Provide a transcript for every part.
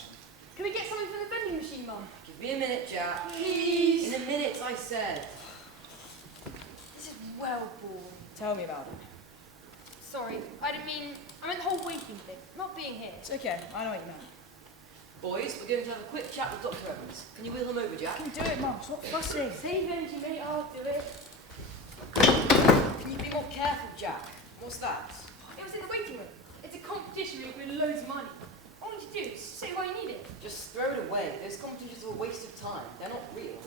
action. Can we get something from the vending machine, Mum? Give me a minute, Jack. Please. In a minute, I said. This is well boring. Tell me about it. Sorry, I didn't mean... I meant the whole waiting thing, not being here. It's okay, I know what you meant. Boys, we're going to have a quick chat with Dr. Evans. Can you wheel him over, Jack? I can do it, Mum. Stop fussing. Save energy, mate. I'll do it. Can you be more careful, Jack? What's that? It was in the waiting room. It's a competition ring with loads of money. All you need to do is say why you need it. Just throw it away. Those competitions are a waste of time. They're not real.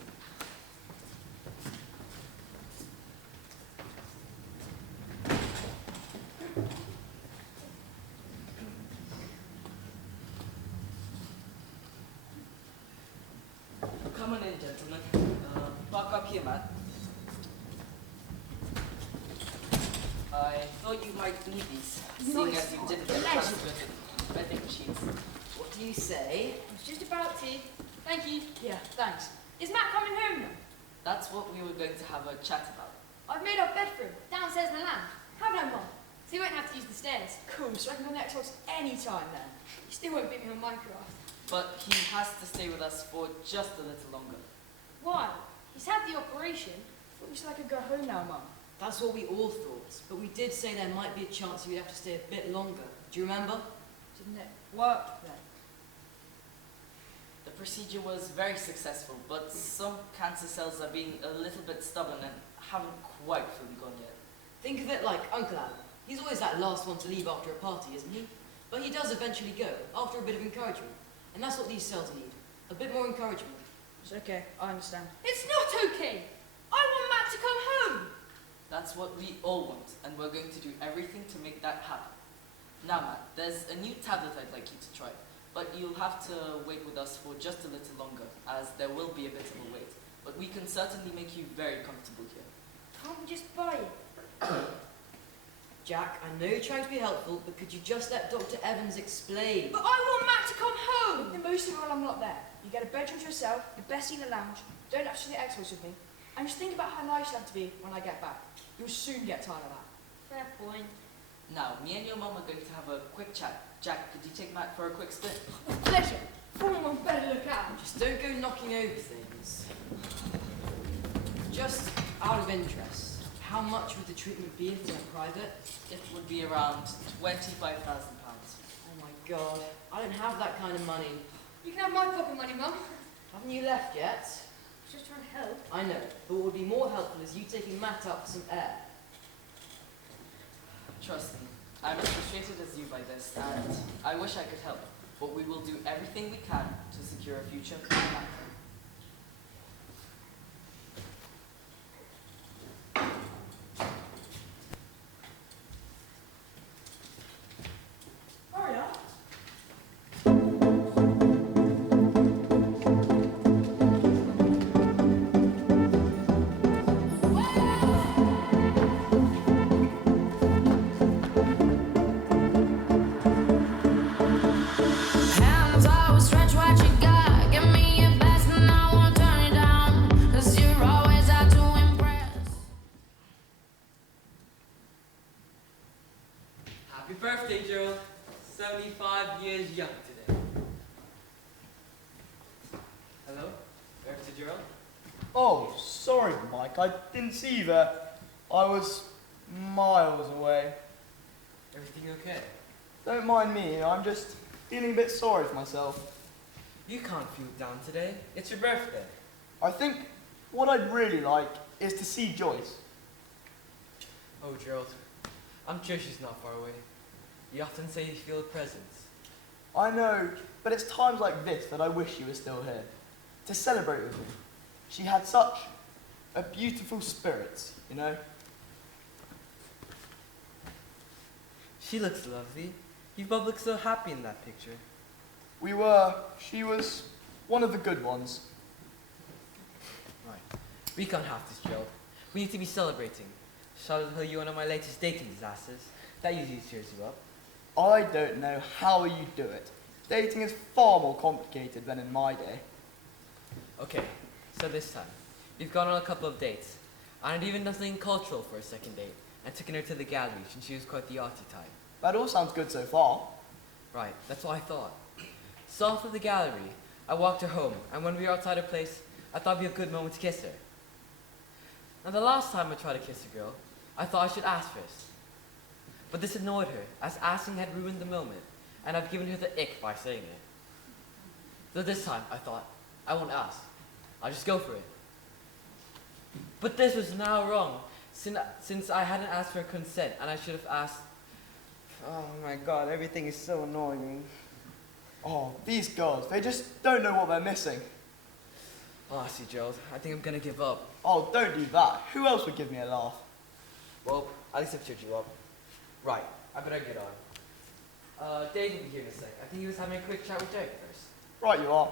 Come on in, gentlemen. Park up here, man. I thought you might need these, seeing as you didn't get transferred to vending machines. What do you say? I was just about to. Thank you. Yeah, thanks. Is Matt coming home now? That's what we were going to have a chat about. I've made our bed for him, downstairs in the lounge. Haven't I, Mum? So he won't have to use the stairs. Cool, so I can go on the Xbox anytime then. He still won't beat me on Minecraft. But he has to stay with us for just a little longer. Why? He's had the operation. I thought you said I could go home now, Mum. That's what we all thought. But we did say there might be a chance you'd have to stay a bit longer. Do you remember? Didn't it work then? The procedure was very successful, but some cancer cells are being a little bit stubborn and haven't quite fully gone yet. Think of it like Uncle Adam. He's always that last one to leave after a party, isn't he? But he does eventually go, after a bit of encouragement. And that's what these cells need. A bit more encouragement. It's okay, I understand. It's not okay. I want Matt to come home. That's what we all want, and we're going to do everything to make that happen. Now, Matt, there's a new tablet I'd like you to try, but you'll have to wait with us for just a little longer, as there will be a bit of a wait. But we can certainly make you very comfortable here. Can't we just buy it? Jack, I know you're trying to be helpful, but could you just let Dr. Evans explain? But I want Matt to come home. The most of it while I'm not there. You get a bedroom to yourself, the best seat in the lounge, don't have to do the Xbox with me, and just think about how nice you have to be when I get back. You'll soon get tired of that. Fair point. Now, me and your mum are going to have a quick chat. Jack, could you take Matt for a quick spin? Pleasure. Someone better look out. Just don't go knocking over things. Just out of interest, how much would the treatment be if it went private? It would be around £25,000. Oh my god, I don't have that kind of money. You can have my pocket money, Mum. Haven't you left yet? Just trying to help. I know, but what would be more helpful is you taking Matt up for some air. Trust me, I'm as frustrated as you by this, and I wish I could help, but we will do everything we can to secure a future for Matt. Hurry up. Hands always stretch what you got. Give me your best and I won't turn it down. 'Cause you're always out to impress. Happy birthday, Gerald. 75 years young today. Hello, Dr. Gerald. Oh, sorry, Mike. I didn't see you there. I was miles away. Everything okay? Don't mind me. I'm just feeling a bit sorry for myself. You can't feel down today. It's your birthday. I think what I'd really like is to see Joyce. Oh, Gerald. I'm sure she's not far away. You often say you feel a presence. I know, but it's times like this that I wish she was still here, to celebrate with me. She had such a beautiful spirit, you know? She looks lovely. You both look so happy in that picture. We were. She was one of the good ones. Right. We can't have this, Gerald. We need to be celebrating. Shall I tell you one of my latest dating disasters? That usually cheers you up. I don't know how you do it. Dating is far more complicated than in my day. Okay, so this time, we've gone on a couple of dates. I had even done something cultural for a second date, and taken her to the gallery since she was quite the arty type. That all sounds good so far. Right, that's what I thought. So off of the gallery, I walked her home, and when we were outside her place, I thought it'd be a good moment to kiss her. Now the last time I tried to kiss a girl, I thought I should ask first. But this annoyed her, as asking had ruined the moment, and I've given her the ick by saying it. So this time, I thought, I won't ask. I'll just go for it. But this was now wrong, since I hadn't asked for her consent, and I should have asked. Oh my god, everything is so annoying. Oh, these girls, they just don't know what they're missing. Honestly, Gerald, I think I'm gonna give up. Oh, don't do that. Who else would give me a laugh? Well, at least I've cheered you up. Right, I better get on. Dave will be here in a sec. I think he was having a quick chat with Derek first. Right you are.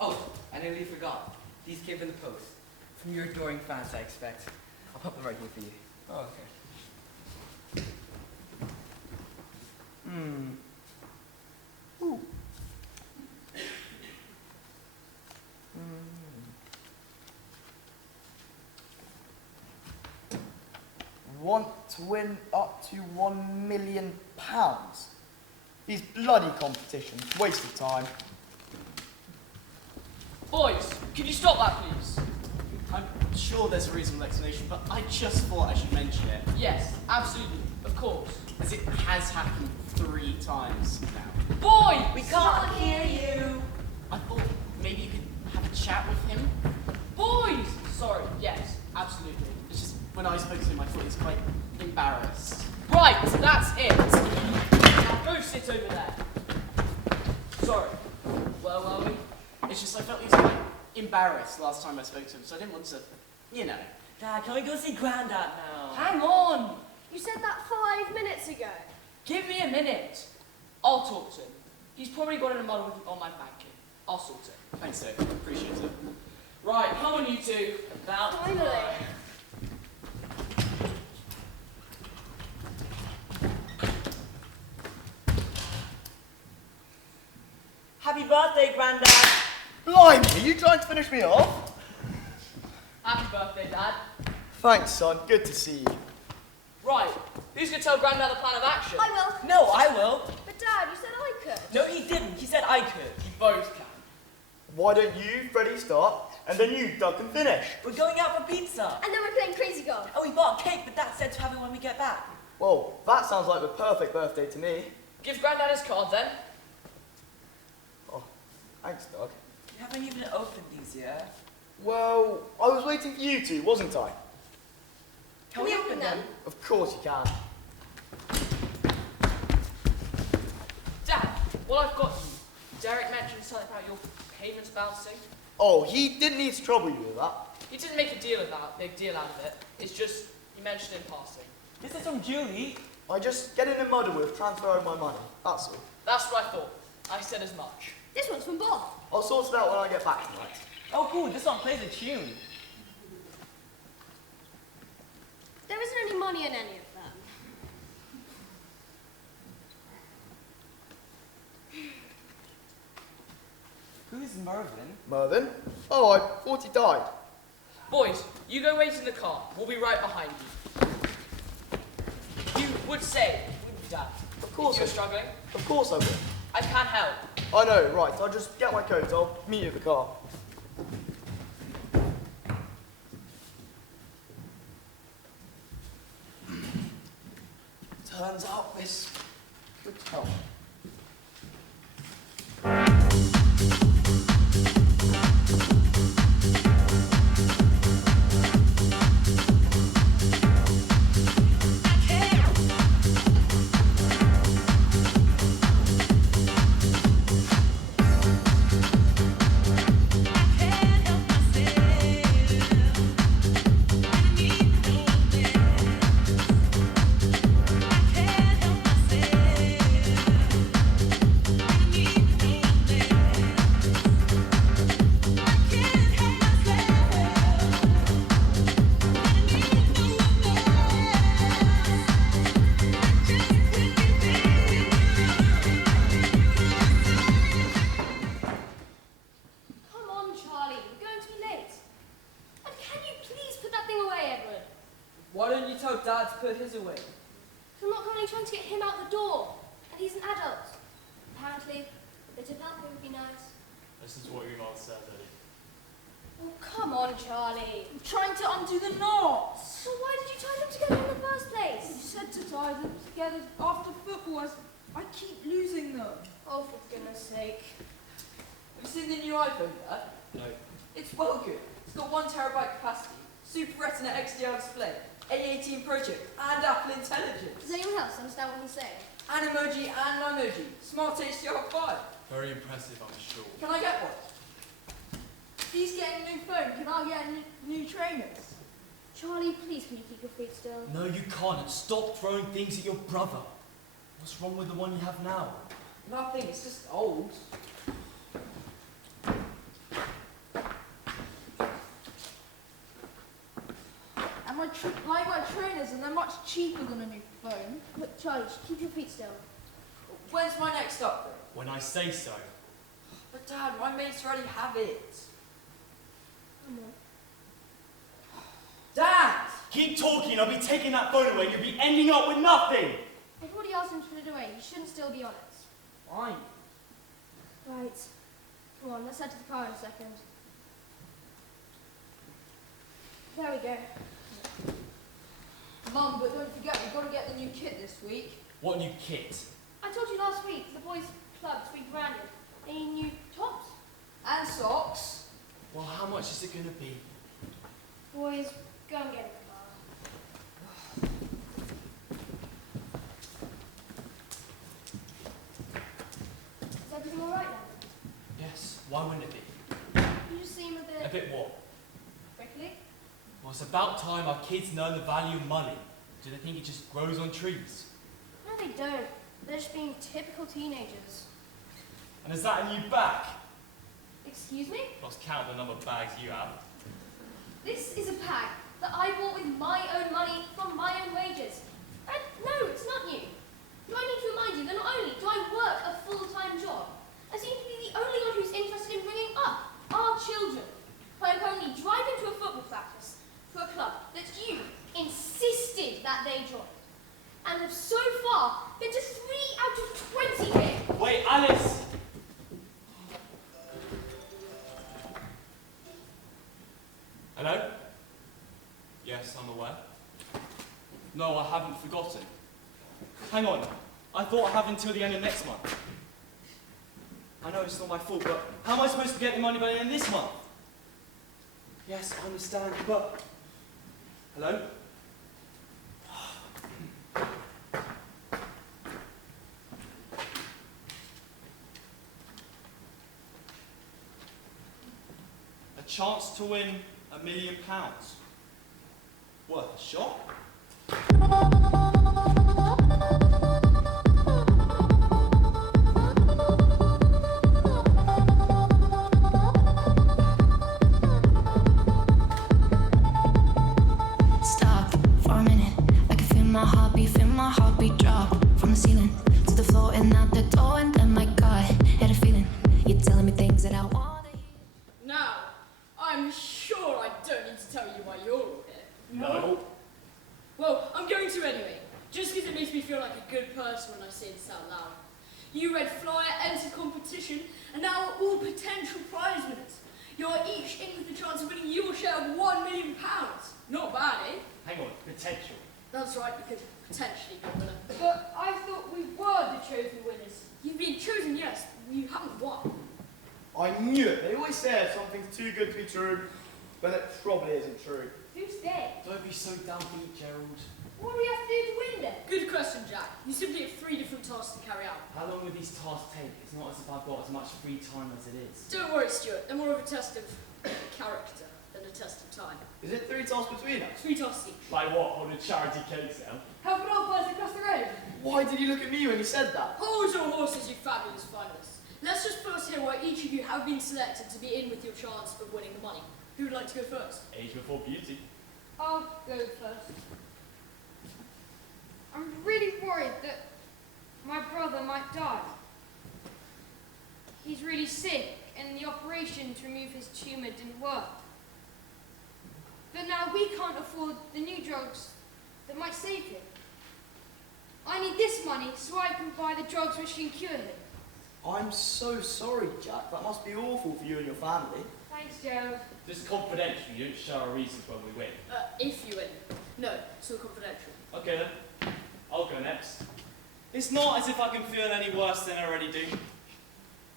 Oh, I nearly forgot. These came from the post. From your adoring fans, I expect. I'll pop them right here for you. Oh, okay. Ooh. Want to win up to £1 million? These bloody competitions, waste of time. Boys, can you stop that, please? I'm sure there's a reasonable explanation, but I just thought I should mention it, Yes, absolutely, of course. as it has happened 3 times now. Boy! We can't hear you. I thought maybe you could have a chat with him. Boys! Sorry, yes, absolutely. It's just when I spoke to him, I thought he was quite embarrassed. Right, that's it. Now go sit over there. Sorry. Where were we? It's just I felt he was quite embarrassed last time I spoke to him, so I didn't want to, you know. Dad, can we go see Grandad now? Hang on! You said that 5 minutes ago. Give me a minute. I'll talk to him. He's probably got in a muddle with online banking. I'll sort it. Thanks, Dave. Appreciate it. Right, come on you two. About Finally. Happy birthday, Grandad. Blimey, are you trying to finish me off? Happy birthday, Dad. Thanks, son. Good to see you. Right, who's going to tell Grandad the plan of action? I will. No, I will. But Dad, you said I could. No, he didn't. He said I could. You both can. Why don't you, Freddie, start, and then you, Doug, can finish? We're going out for pizza. And then we're playing Crazy Golf. Oh, we bought a cake, but Dad said to have it when we get back. Well, that sounds like the perfect birthday to me. Give Grandad his card then. Oh, thanks, Doug. You haven't even opened these yet. Well, I was waiting for you two, wasn't I? Can we open them? Of course you can. Dad, while I've got you, Derek mentioned something about your payments bouncing. Oh, he didn't need to trouble you with that. He didn't make a big deal out of it. It's just, he mentioned it in passing. This is from Julie. I just get in a muddle with transferring my money, that's all. That's what I thought. I said as much. This one's from Bob. I'll sort it out when I get back tonight. Oh, cool. This song plays a tune. There isn't any money in any of them. Who's Mervyn? Mervyn? Oh, I thought he died. Boys, you go wait in the car. We'll be right behind you. You would say, wouldn't you, Dad? Of course If you're I struggling. Of course I will. I can't help. I know, right. I'll just get my coat. I'll meet you at the car. Turns out this could help. Dad to put his away. I'm not currently trying to get him out the door, and he's an adult. Apparently, nice. This is what your mom said, Eddie. Oh, come on, Charlie. I'm trying to undo the knots. So why did you tie them together in the first You place? said to tie them together after football as I keep losing them. Oh, for goodness sake. Have you seen the new iPhone, Dad? No. It's well good. It's got 1 terabyte capacity, Super Retina XDR display, A18 Pro chip, and Apple Intelligence. Does anyone else understand what he's saying? Animoji and Emoji. Smart HDR 5. Very impressive, I'm sure. Can I get one? If he's getting a new phone, can I get new trainers? Charlie, please can you keep your feet still? No, you can't. And stop throwing things at your brother. What's wrong with the one you have now? Nothing, it's just old. And my trainers, and they're much cheaper than a new phone. Look, Charlie, just keep your feet still. When's my next upgrade? When I say so. But Dad, my mates already have it. Come on. Dad! Keep talking, I'll be taking that phone away and you'll be ending up with nothing! I've already asked him to put it away. You shouldn't still be on it. Fine. Right. Come on, let's head to the car in a second. There we go. Mum, but don't forget, we've got to get the new kit this week. What new kit? I told you last week, the boys' club's rebranded. They need new tops. And socks. Well, how much is it going to be? Boys, go and get in the car. Is everything alright then? Yes, why wouldn't it be? You just seem a A bit bit what? prickly. Well, it's about time our kids know the value of money. Do they think it just grows on trees? No, they don't. They're just being typical teenagers. And is that a new bag? Excuse me? Lost count the number of bags you have. This is a bag that I bought with my own money from my own wages. And no, it's not new. Do I need to remind you that not only do I work a full-time job, I seem to be the only one who's interested in bringing up our children. I am currently driving to a football practice for a club that you insisted that they join. And have so far been to 3 out of 20 here. Wait, Alice! Hello? Yes, I'm aware. No, I haven't forgotten. Hang on. I thought I have until the end of next month. I know it's not my fault, but how am I supposed to get the money by the end of this month? Yes, I understand, but... Hello? A chance to win £1 million. Worth a shot? Stop for a minute. I can feel my heartbeat drop from the ceiling to the floor and out the door. And then, my God, had a feeling you're telling me things that I want to hear. Now, I'm sure I don't need to tell you why you're all here. No. Well, I'm going to anyway, just because it makes me feel like a good person when I say this out loud. You read flyer, entered competition, and now are all potential prize winners. You're each in with the chance of winning your share of £1 million. Not bad, eh? Hang on, potential. That's right, because potentially you're a winner. But I thought we were the chosen winners. You've been chosen, yes, you haven't won. I knew it. They always say something's too good to be true, but it probably isn't true. Who's there? Don't be so downbeat, Gerald. What do we have to do to win then? Good question, Jack. You simply have 3 different tasks to carry out. How long will these tasks take? It's not as if I've got as much free time as it is. Don't worry, Stuart. They're more of a test of character than a test of time. Is it 3 tasks between us? 3 tasks each. Like what? Hold a charity cake sale? Help an old person across the road. Why did you look at me when you said that? Hold your horses, you fabulous finalists. Let's just first hear why each of you have been selected to be in with your chance of winning the money. Who would like to go first? Age before beauty. I'll go first. I'm really worried that my brother might die. He's really sick, and the operation to remove his tumour didn't work. But now we can't afford the new drugs that might save him. I need this money so I can buy the drugs which can cure him. I'm so sorry, Jack. That must be awful for you and your family. Thanks, Gerald. This is confidential. You don't share our reasons when we win. If you win. No, still confidential. Okay then. I'll go next. It's not as if I can feel any worse than I already do.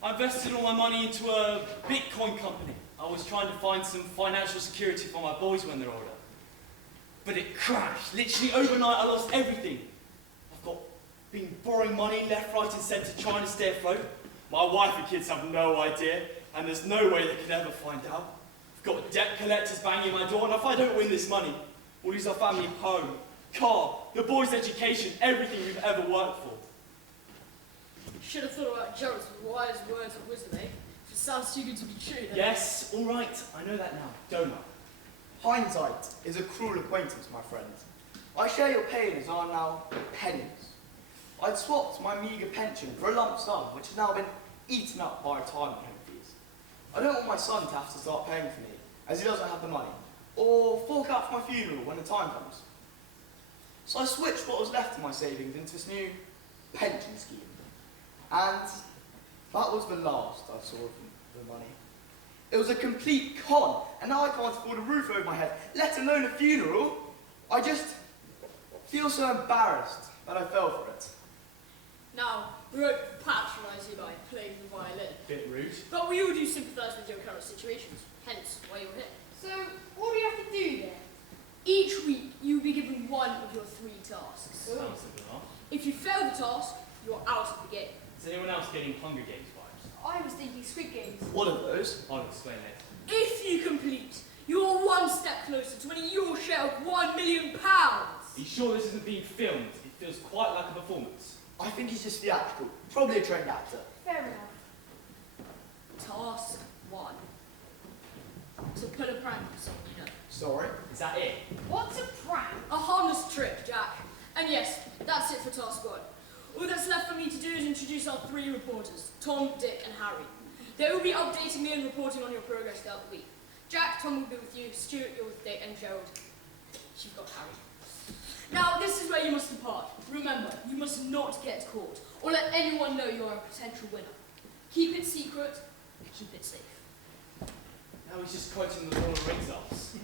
I invested all my money into a Bitcoin company. I was trying to find some financial security for my boys when they're older. But it crashed. Literally overnight I lost everything. Been borrowing money left, right and centre trying to stay afloat. My wife and kids have no idea, and there's no way they can ever find out. I've got debt collectors banging my door, and if I don't win this money, we'll lose our family home, car, the boys' education, everything we've ever worked for. Should have thought about Gerald's wise words of wisdom, eh? If it sounds too good to be true, then... Yes, all right, I know that now, don't I? Hindsight is a cruel acquaintance, my friend. I share your pain as I am now pennies. I'd swapped my meagre pension for a lump sum, which has now been eaten up by retirement home fees. I don't want my son to have to start paying for me, as he doesn't have the money, or fork out for my funeral when the time comes. So I switched what was left of my savings into this new pension scheme. And that was the last I saw of the money. It was a complete con, and now I can't afford a roof over my head, let alone a funeral. I just feel so embarrassed that I fell for it. Now, we won't patronise you by playing the violin. Bit rude. But we all do sympathise with your current situations, hence why you're here. So, what do you have to do then? Each week, you'll be given one of your 3 tasks. Sounds simple enough. If you fail the task, you're out of the game. Is anyone else getting Hunger Games vibes? I was thinking Squid Games. What of those? I'll explain it. If you complete, you're one step closer to winning your share of £1 million. Are you sure this isn't being filmed? It feels quite like a performance. I think he's just theatrical. Probably a trained actor. Fair enough. Task 1. To pull a prank on someone you know. Sorry? Is that it? What's a prank? A harmless trick, Jack. And yes, that's it for task 1. All that's left for me to do is introduce our 3 reporters, Tom, Dick and Harry. They will be updating me and reporting on your progress throughout the week. Jack, Tom will be with you, Stuart, you're with Dick, and Gerald, you've got Harry. Now, this is where you must depart. Remember, you must not get caught, or let anyone know you're a potential winner. Keep it secret, and keep it safe. Now he's just quoting the Lord of the Rings arts.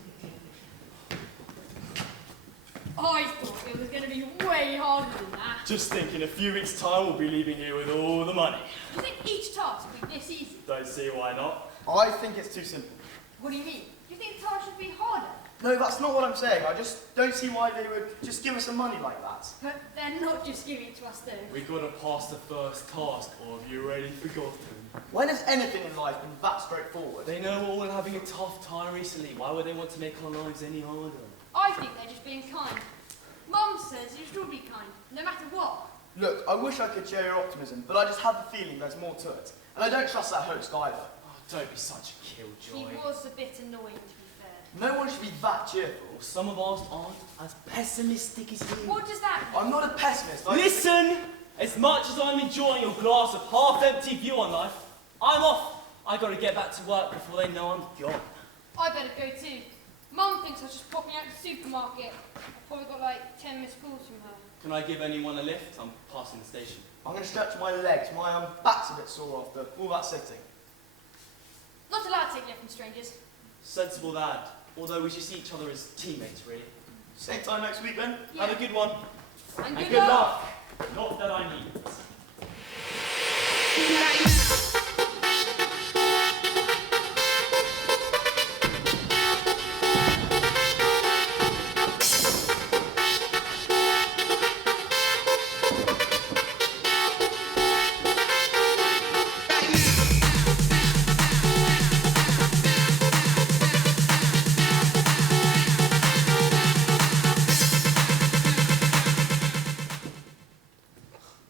I thought it was going to be way harder than that. Just think, in a few weeks' time we'll be leaving here with all the money. You think each task will be this easy? Don't see why not. I think it's too simple. What do you mean? Do you think the task should be harder? No, that's not what I'm saying. I just don't see why they would just give us some money like that. But they're not just giving it to us though. We've got to pass the first task, or have you already forgotten? When has anything in life been that straightforward? They know we're all having a tough time recently. Why would they want to make our lives any harder? I think they're just being kind. Mum says you should be kind, no matter what. Look, I wish I could share your optimism, but I just have the feeling there's more to it. And I don't trust that host either. Oh, don't be such a killjoy. He was a bit annoying, to be fair. No one should be that cheerful. Some of us aren't as pessimistic as you. What does that mean? I'm not a pessimist. Listen! As much as I'm enjoying your glass of half-empty view on life, I'm off. I gotta get back to work before they know I'm gone. I better go too. Mum thinks I was just popping out to the supermarket. I've probably got like 10 missed calls from her. Can I give anyone a lift? I'm passing the station. I'm going to stretch my legs. My back's a bit sore after all that sitting. Not allowed to take left from strangers. Sensible lad. Although we should see each other as teammates, really. Same time next week then? Yeah. Have a good one. And And good luck. Not that I need it.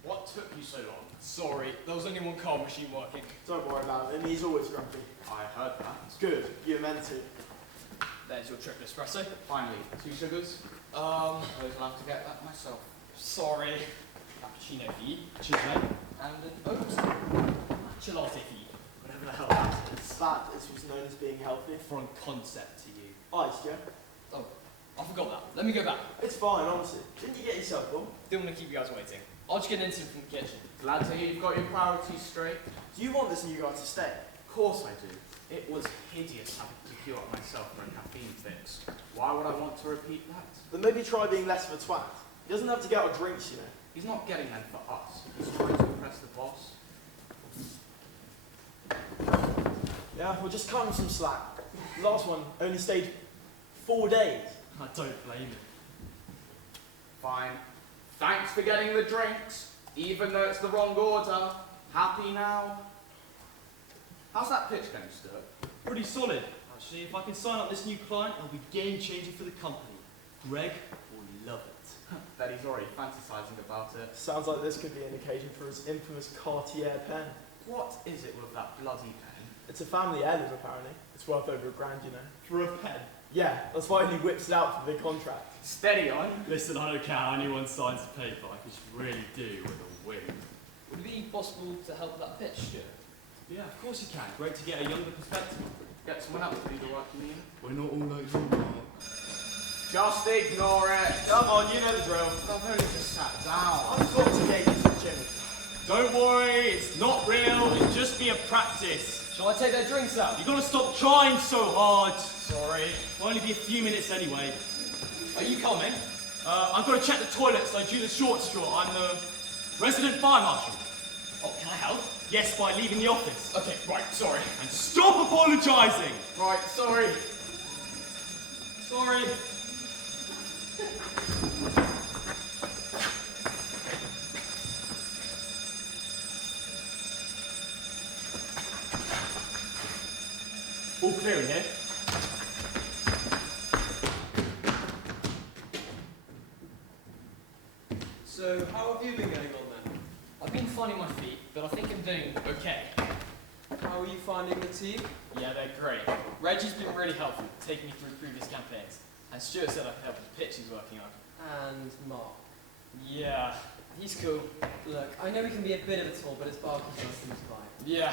What took you so long? Sorry, there was only one card machine working. Don't worry about him. He's always grumpy. I heard that. It's good. You're meant to. There's your triple espresso. Finally, 2 sugars. I'll have to get that myself. Sorry. Cappuccino for you. Cheers, mate. And an oat. Chilate for you. Whatever the hell that is. That is what's known as being healthy. Foreign concept to you. Ice, yeah? Oh, I forgot that. Let me go back. It's fine, honestly. Didn't you get yourself one? Didn't want to keep you guys waiting. I'll just get an instant from the kitchen. Glad to hear you've got your priorities straight. Do you want this new guy to stay? Of course I do. It was hideous having to queue up myself for a caffeine fix. Why would I want to repeat that? Then maybe try being less of a twat. He doesn't have to get out drinks, you know. He's not getting them for us. He's trying to impress the boss. Yeah, we'll just cut him some slack. The last one only stayed 4 days. I don't blame him. Fine. Thanks for getting the drinks, even though it's the wrong order. Happy now? How's that pitch going, Stuart? Pretty solid. Actually, if I can sign up this new client, it'll be game-changing for the company. Greg will love it. Bet he's already fantasizing about it. Sounds like this could be an occasion for his infamous Cartier pen. What is it with that bloody pen? It's a family heirloom, apparently. It's worth over $1,000, you know. For a pen. Yeah, that's why he whips it out for the big contract. Steady on. Listen, I don't care how anyone signs a paper, I just really do with a win. Would it be possible to help with that pitch, Stuart? Yeah, of course you can. Great to get a younger perspective. Get someone else to do the work, you mean? We're not all like you, Mark. Just ignore it. Come on, you know the drill. I've only just sat down. I'm intoxicated, Jimmy. Don't worry, it's not real, it'll just be a practice. Shall I take their drinks out? You gotta stop trying so hard. Sorry. It'll only be a few minutes anyway. Are you coming? I've got to check the toilets, I drew the short straw. I'm the resident fire marshal. Oh, can I help? Yes, by leaving the office. Okay, right, sorry. And stop apologising! Right, sorry. Sorry. All clear in here? So, how have you been getting on then? I've been finding my feet, but I think I'm doing okay. How are you finding the team? Yeah, they're great. Reggie's been really helpful, taking me through previous campaigns. And Stuart said I could help with the pitch he's working on. And Mark. Yeah, he's cool. Look, I know we can be a bit of a tool, but it's Barker's nice things fine. Yeah,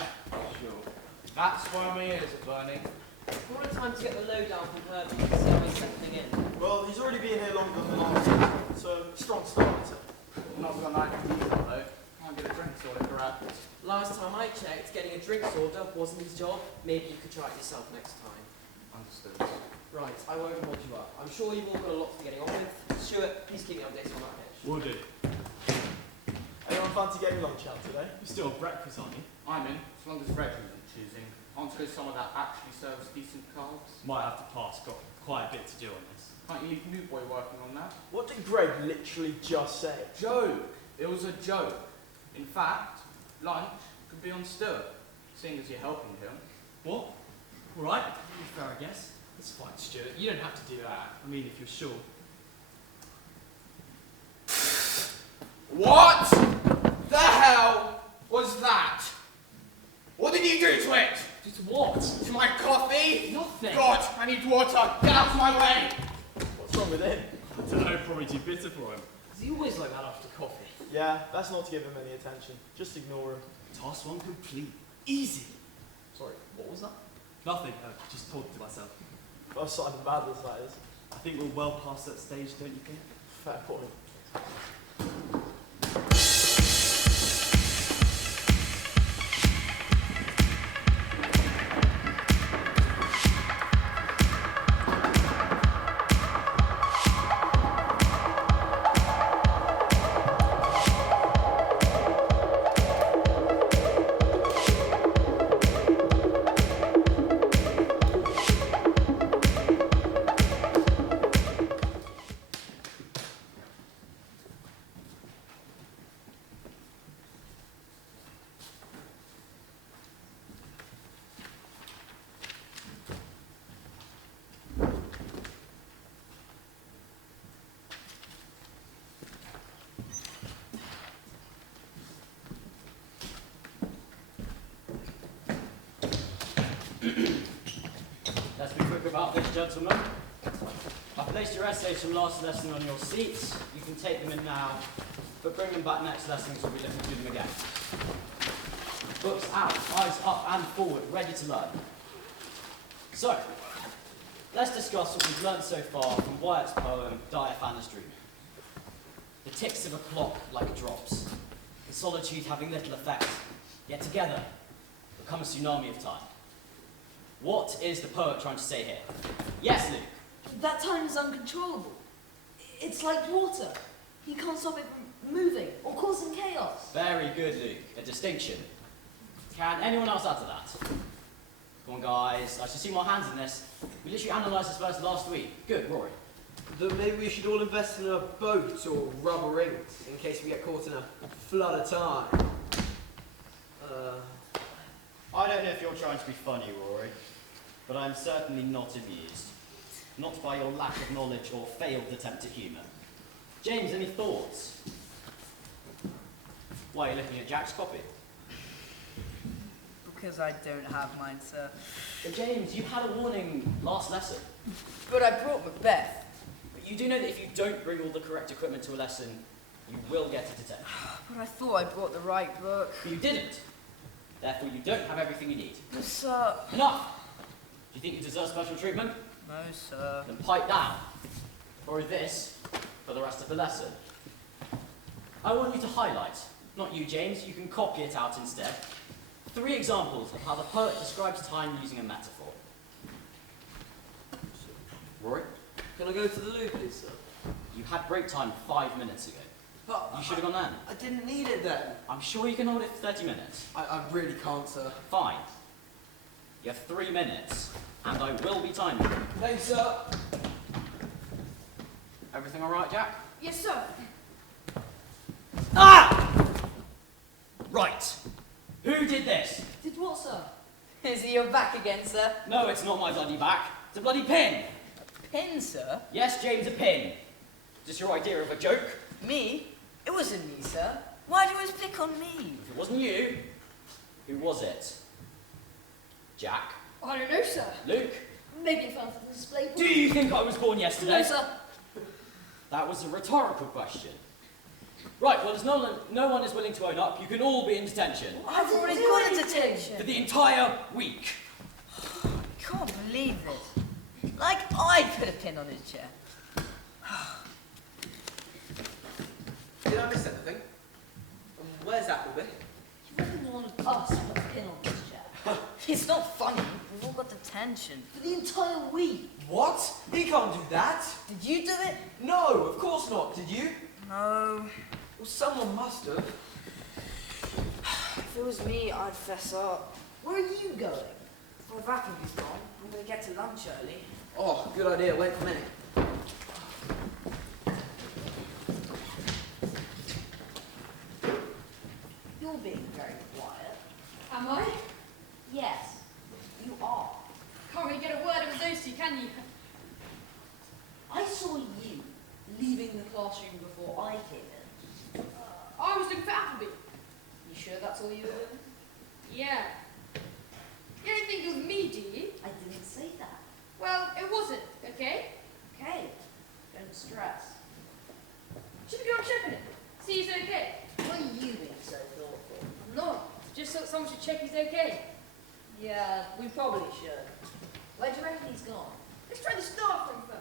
sure. That's why my ears are burning. What a time to get the lowdown from Herbie and see how he's settling in. Well, he's already been here longer than last time, so strong start, I'd say. Not gonna like it either, though. Can't get a drink sorted correct. Last time I checked, getting a drink order wasn't his job. Maybe you could try it yourself next time. Understood. Right, I won't hold you up. I'm sure you've all got a lot to be getting on with. Stuart, please keep me updated on that pitch. Will do. Anyone fancy getting lunch out today? You're still at breakfast, aren't you? I'm in, as long as Reggie isn't choosing. I want to go somewhere that actually serves decent carbs. Might have to pass, got quite a bit to do on this. Can't you leave New Boy working on that? What did Greg literally just say? Joke! It was a joke. In fact, lunch could be on Stuart, seeing as you're helping him. What? Alright, fair I guess. It's fine, Stuart. You don't have to do that. I mean, if you're sure. What the hell was that? What did you do to it? Just what? To my coffee? Nothing. God, I need water. Get out of my way. What's wrong with him? I don't know, probably too bitter for him. Is he always like that after coffee? Yeah, that's not to give him any attention. Just ignore him. Task one complete. Easy. Sorry, what was that? Nothing, just talking to myself. First sign of madness, that is. I think we're well past that stage, don't you think? Fair point. Let's be quick about this, gentlemen. I've placed your essays from last lesson on your seats. You can take them in now, but bring them back next lesson because we'll be looking through them again. Books out, eyes up and forward, ready to learn. So, let's discuss what we've learned so far from Wyatt's poem, Diaphanous Dream. The ticks of a clock like drops, in solitude having little effect, yet together become a tsunami of time. What is the poet trying to say here? Yes, Luke? That time is uncontrollable. It's like water. You can't stop it from moving or causing chaos. Very good, Luke. A distinction. Can anyone else add to that? Come on, guys. I should see more hands in this. We literally analysed this verse last week. Good, Rory. That maybe we should all invest in a boat or rubber rings in case we get caught in a flood of time. I don't know if you're trying to be funny, Rory, but I'm certainly not amused. Not by your lack of knowledge or failed attempt at humour. James, any thoughts? Why are you looking at Jack's copy? Because I don't have mine, sir. But James, you had a warning last lesson. But I brought Macbeth. But you do know that if you don't bring all the correct equipment to a lesson, you will get a detention. But I thought I brought the right book. But you didn't. Therefore, you don't have everything you need. But, sir... Enough! Do you think you deserve special treatment? No, sir. Then pipe down. Or this, for the rest of the lesson. I want you to highlight, not you, James, you can copy it out instead, 3 examples of how the poet describes time using a metaphor. Rory? Can I go to the loo, please, sir? You had break time 5 minutes ago. But you should have gone then. I didn't need it then. I'm sure you can hold it for 30 minutes. I really can't, sir. Fine. You have 3 minutes, and I will be timing you. Thanks, sir. Everything all right, Jack? Yes, sir. Ah! Right. Who did this? Did what, sir? Is it your back again, sir? No, it's not my bloody back. It's a bloody pin. A pin, sir? Yes, James, a pin. Is this your idea of a joke? Me? It wasn't me, sir. Why do you always pick on me? If it wasn't you, who was it? Jack? I don't know, sir. Luke? Maybe it fell for the display board. Do you think I was born yesterday? No, sir. That was a rhetorical question. Right, well, as no one is willing to own up, you can all be in detention. I've already got a detention. For the entire week. I can't believe this. Like I put a pin on his chair. Did I miss anything? Where's Appleby? You reckon one of us put a pin on this chair? It's not funny. We've all got detention. For the entire week. What? He can't do that. Did you do it? No, of course not. Did you? No. Well, someone must have. If it was me, I'd fess up. Where are you going? If Appleby's gone, I'm going to get to lunch early. Oh, good idea. Wait a minute. You're being very quiet. Am I? Yes, you are. Can't really get a word of those two, can you? I saw you leaving the classroom before I came in. I was looking for Appleby. You sure that's all you were doing? Yeah. You don't think it was me, do you? I didn't say that. Well, it wasn't, okay? Okay, don't stress. Should we go and check on it? See he's okay? Why are you being so thoughtful? No, just so someone should check he's okay. Yeah, we probably should. Where do you reckon he's gone? Let's try the staff room first.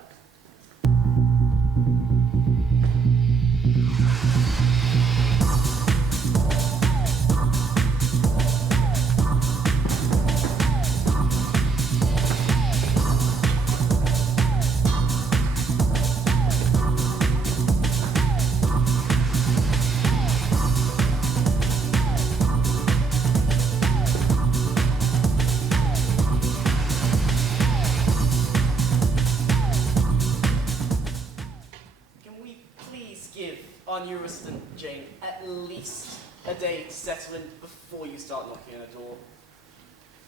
Our new assistant, Jane, at least a day to settle in before you start knocking on a door.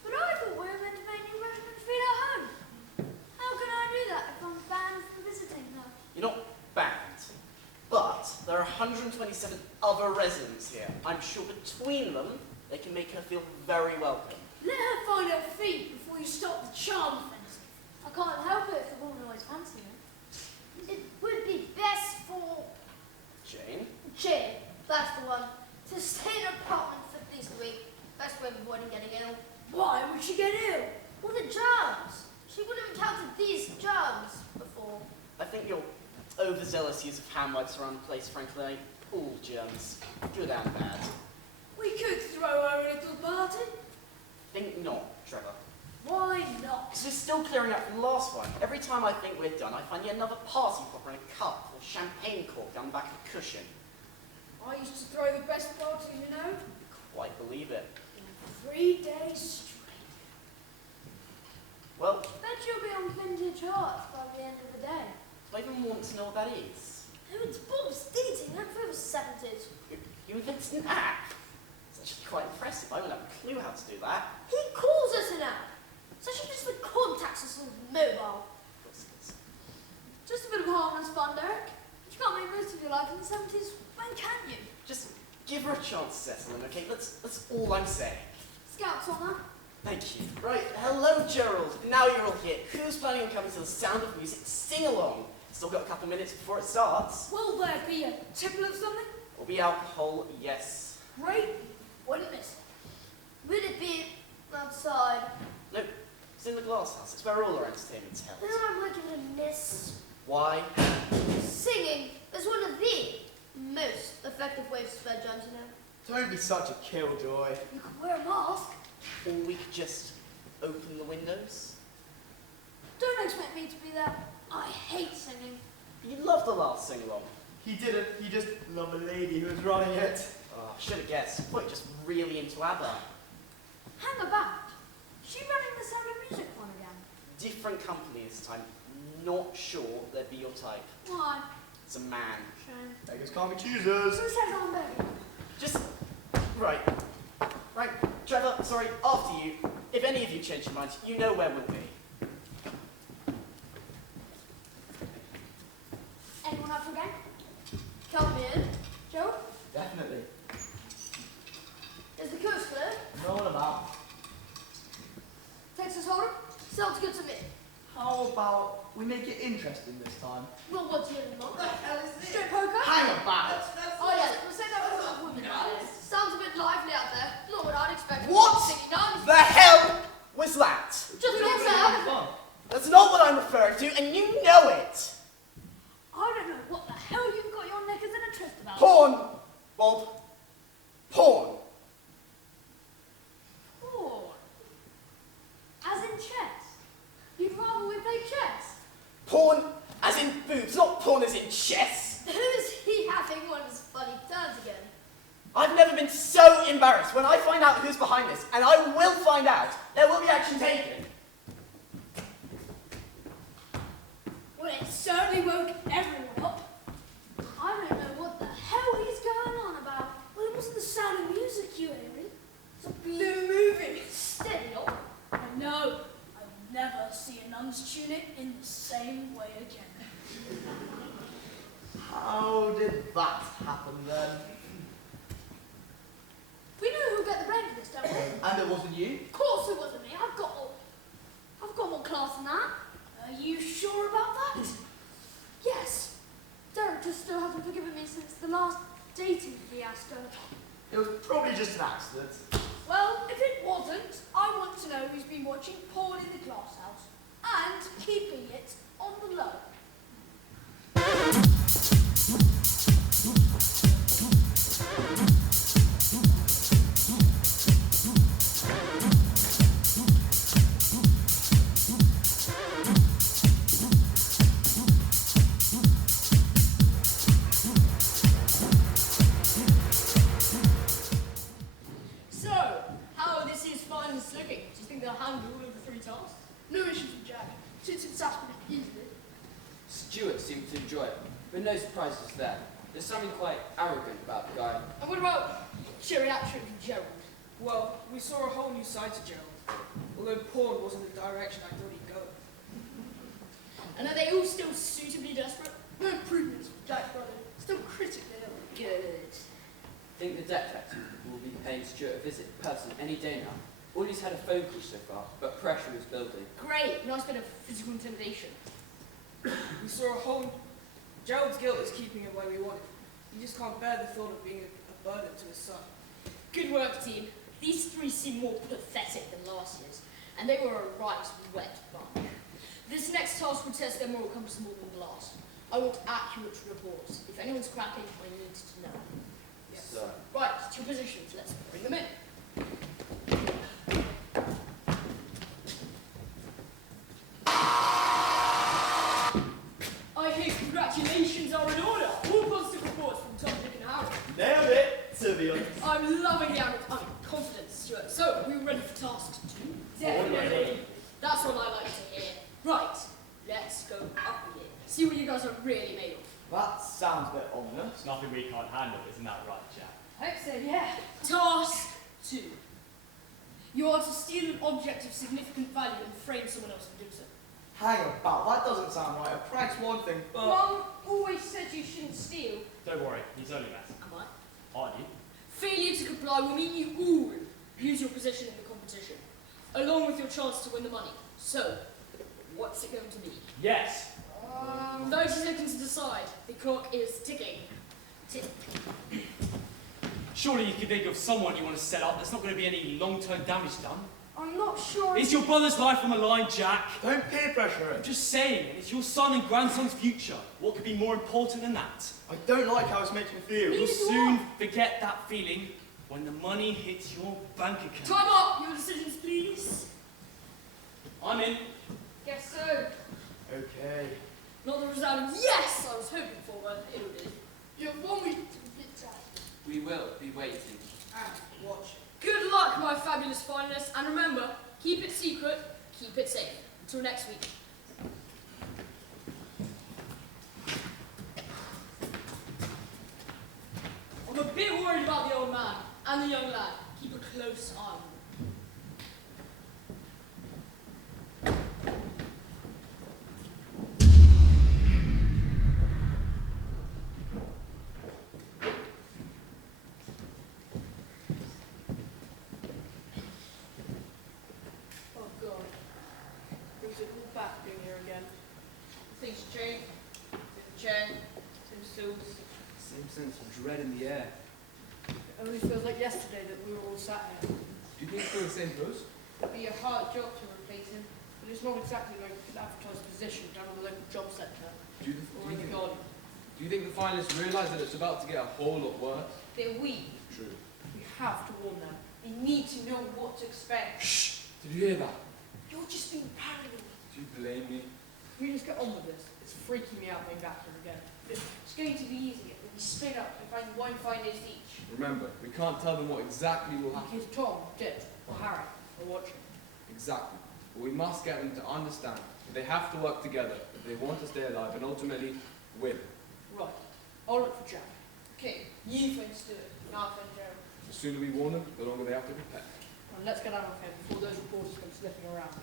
But I thought we were meant to make new residents feel at home. How can I do that if I'm banned from visiting her? You're not banned, but there are 127 other residents here. I'm sure between them, they can make her feel very welcome. Let her find her feet before you start the charm offensive. I can't help it if the woman always fancy her. It would be best for Jane? Jane, that's the one, to stay in her apartment for at least a week. Best way of avoiding getting ill. Why would she get ill? Well, the germs. She wouldn't have encountered these germs before. I think you're overzealous use of hand wipes around the place, frankly. All germs, good and bad. We could throw her a little party. Think not, Trevor. Why not? Because we're still clearing up from the last one. Every time I think we're done, I find yet another party popper in a cup or champagne cork down the back of a cushion. I used to throw the best parties, you know. Quite believe it. 3 days straight. Well, Bet you'll be on vintage hearts by the end of the day. do I even want to know what that is? Oh, it's Bob's dating app for the 70s. You invented an app? It's actually quite impressive. I wouldn't have a clue how to do that. He calls us an app. It's actually just the contacts us on mobile. Just a bit of harmless fun, Derek. You can't make most of your life in the 70s. When can you? Just give her a chance to settle in, okay? That's all I'm saying. Scouts on that. Thank you. Right, hello, Gerald. Now you're all here. Who's planning on coming to the sound of music? Sing along. Still got a couple minutes before it starts. Will there be a tipple of something? Will be alcohol, yes. Great. Wouldn't miss it. Would it be outside? Nope. It's in the glass house. It's where all our entertainment's held. Then I might give it a miss. Why? Singing is one of the most effective ways to spread germs, you know. Don't be such a killjoy. You could wear a mask. Or we could just open the windows. Don't expect me to be there. I hate singing. You loved the last sing-along. He didn't. He just loved the lady who was running it. Oh, I should have guessed. What, just really into ABBA? Hang about. She running the Sound of Music one again? Different company this time. Not sure they'd be your type. Why? It's a man. Shame. Beggars can't be choosers. Who says I'm begging? Just... Right. Right, Trevor, sorry, after you. If any of you change your mind, you know where we'll be. Anyone up for a game? Count me in. Joe? Definitely. Is the coast clear? No one about. Texas Hold'em? Sounds good to me. How about we make it interesting this time? Well, what's the other one? Straight poker? Hang about. Oh yeah, we'll say that for women. Sounds a bit lively out there. Not what I'd expect. What 69. the hell was that? Just what's that? That's not what I'm referring to, and you know it. I don't know what the hell you've got your knickers in a twist about. Porn, Bob. Porn. Porn? As in chess? You'd rather we play chess? Porn as in boobs, not porn as in chess. Who's he having one of his funny turns again? I've never been so embarrassed. When I find out who's behind this, and I will find out, there will be action taken. Well, it certainly woke everyone up. I don't know what the hell he's going on about. Well, it wasn't the Sound of Music you were hearing. It's a Blue movie. Steady on. I know. I will never see a nun's tunic in the same way again. How did that happen then? We know who'll get the blame for this, don't we? And it wasn't you? Of course it wasn't me. I've got more class than that. Are you sure about that? Yes. Derek just still hasn't forgiven me since the last dating fiasco. It was probably just an accident. Well, if it wasn't, I want to know who's been watching porn in the glass house and keeping it on the low. So, how are this year's finalists looking? Do you think they'll handle all of the 3 tasks? No issues with Jack. Since it's happened easily. Stuart seemed to enjoy it, but no surprises there. There's something quite arrogant about the guy. And what about cheery action from Gerald? Well, we saw a whole new side to Gerald, although porn wasn't the direction I thought he'd go. And are they all still suitably desperate? No improvements with Jack brother. Still critically ill. Good. I think the debt collector will be paying Stuart a visit in person any day now. All he's had a phone call so far, but pressure is building. Great, nice bit of physical intimidation. We saw a whole... Gerald's guilt is keeping him where we want him. He just can't bear the thought of being a burden to his son. Good work, team. These 3 seem more pathetic than last year's, and they were a right wet bunch. This next task will test their moral compass more than the last. I want accurate reports. If anyone's cracking, I need to know. Yes, sir. Right, to your positions. Let's bring them in. I hear congratulations are in order. All positive reports from Tom, Dick and Harry. Nailed it, to be honest. I'm loving the confidence, Stuart. So, are we ready for task 2? Definitely. That's what I like to hear. Right, let's go up a year. See what you guys are really made of. That sounds a bit ominous. Nothing we can't handle, isn't that right, Jack? I hope so, yeah. Task 2. You are to steal an object of significant value and frame someone else for doing so. Hang about, that doesn't sound right. A prank's one thing, but... Mum always said you shouldn't steal. Don't worry, he's only messing. Am I? Aren't you? Failure to comply will mean you all lose your position in the competition, along with your chance to win the money. So, what's it going to be? Yes. 30 seconds to decide. The clock is ticking. Tick. Surely you can think of someone you want to set up that's not going to be any long-term damage done. I'm not sure. Is your brother's life on the line, Jack? Don't peer pressure him. I'm just saying, it's your son and grandson's future. What could be more important than that? I don't like how it's making me feel. You'll soon forget that feeling when the money hits your bank account. Time up! Your decisions, please. I'm in. Guess so. Okay. Not the resounding yes I was hoping for, but it'll do. You want me to get tired We will be waiting. and watching. Good luck, my fabulous finalists, and remember, keep it secret, keep it safe. Until next week. I'm a bit worried about the old man and the young lad. Keep a close eye on them. Oh god. Brings it all back being here again. Things change. Didn't change. Same suits. Same sense of dread in the air. It only feels like yesterday that we were all sat here. Do you think it's still the same post? It'd be a hard job to replace him, but it's not exactly like an advertised position down at the local job centre or in the garden. Do you think the finalists realise that it's about to get a whole lot worse? They're weak. True. We have to warn them. They need to know what to expect. Shh! Did you hear that? You're just being paranoid. Do you blame me? Can we just get on with this? It's freaking me out being back here again. It's going to be easier when we split up and find one finalist each. Remember, we can't tell them what exactly will happen. In case Tom, Dick, or Harry are watching. Exactly. But we must get them to understand that they have to work together if they want to stay alive and ultimately win. Right. I'll look for Jack. Okay, you find Stuart, and I'll find Gerald. The sooner we warn them, the longer they have to prepare. And let's get out of here before those reporters come sniffing around.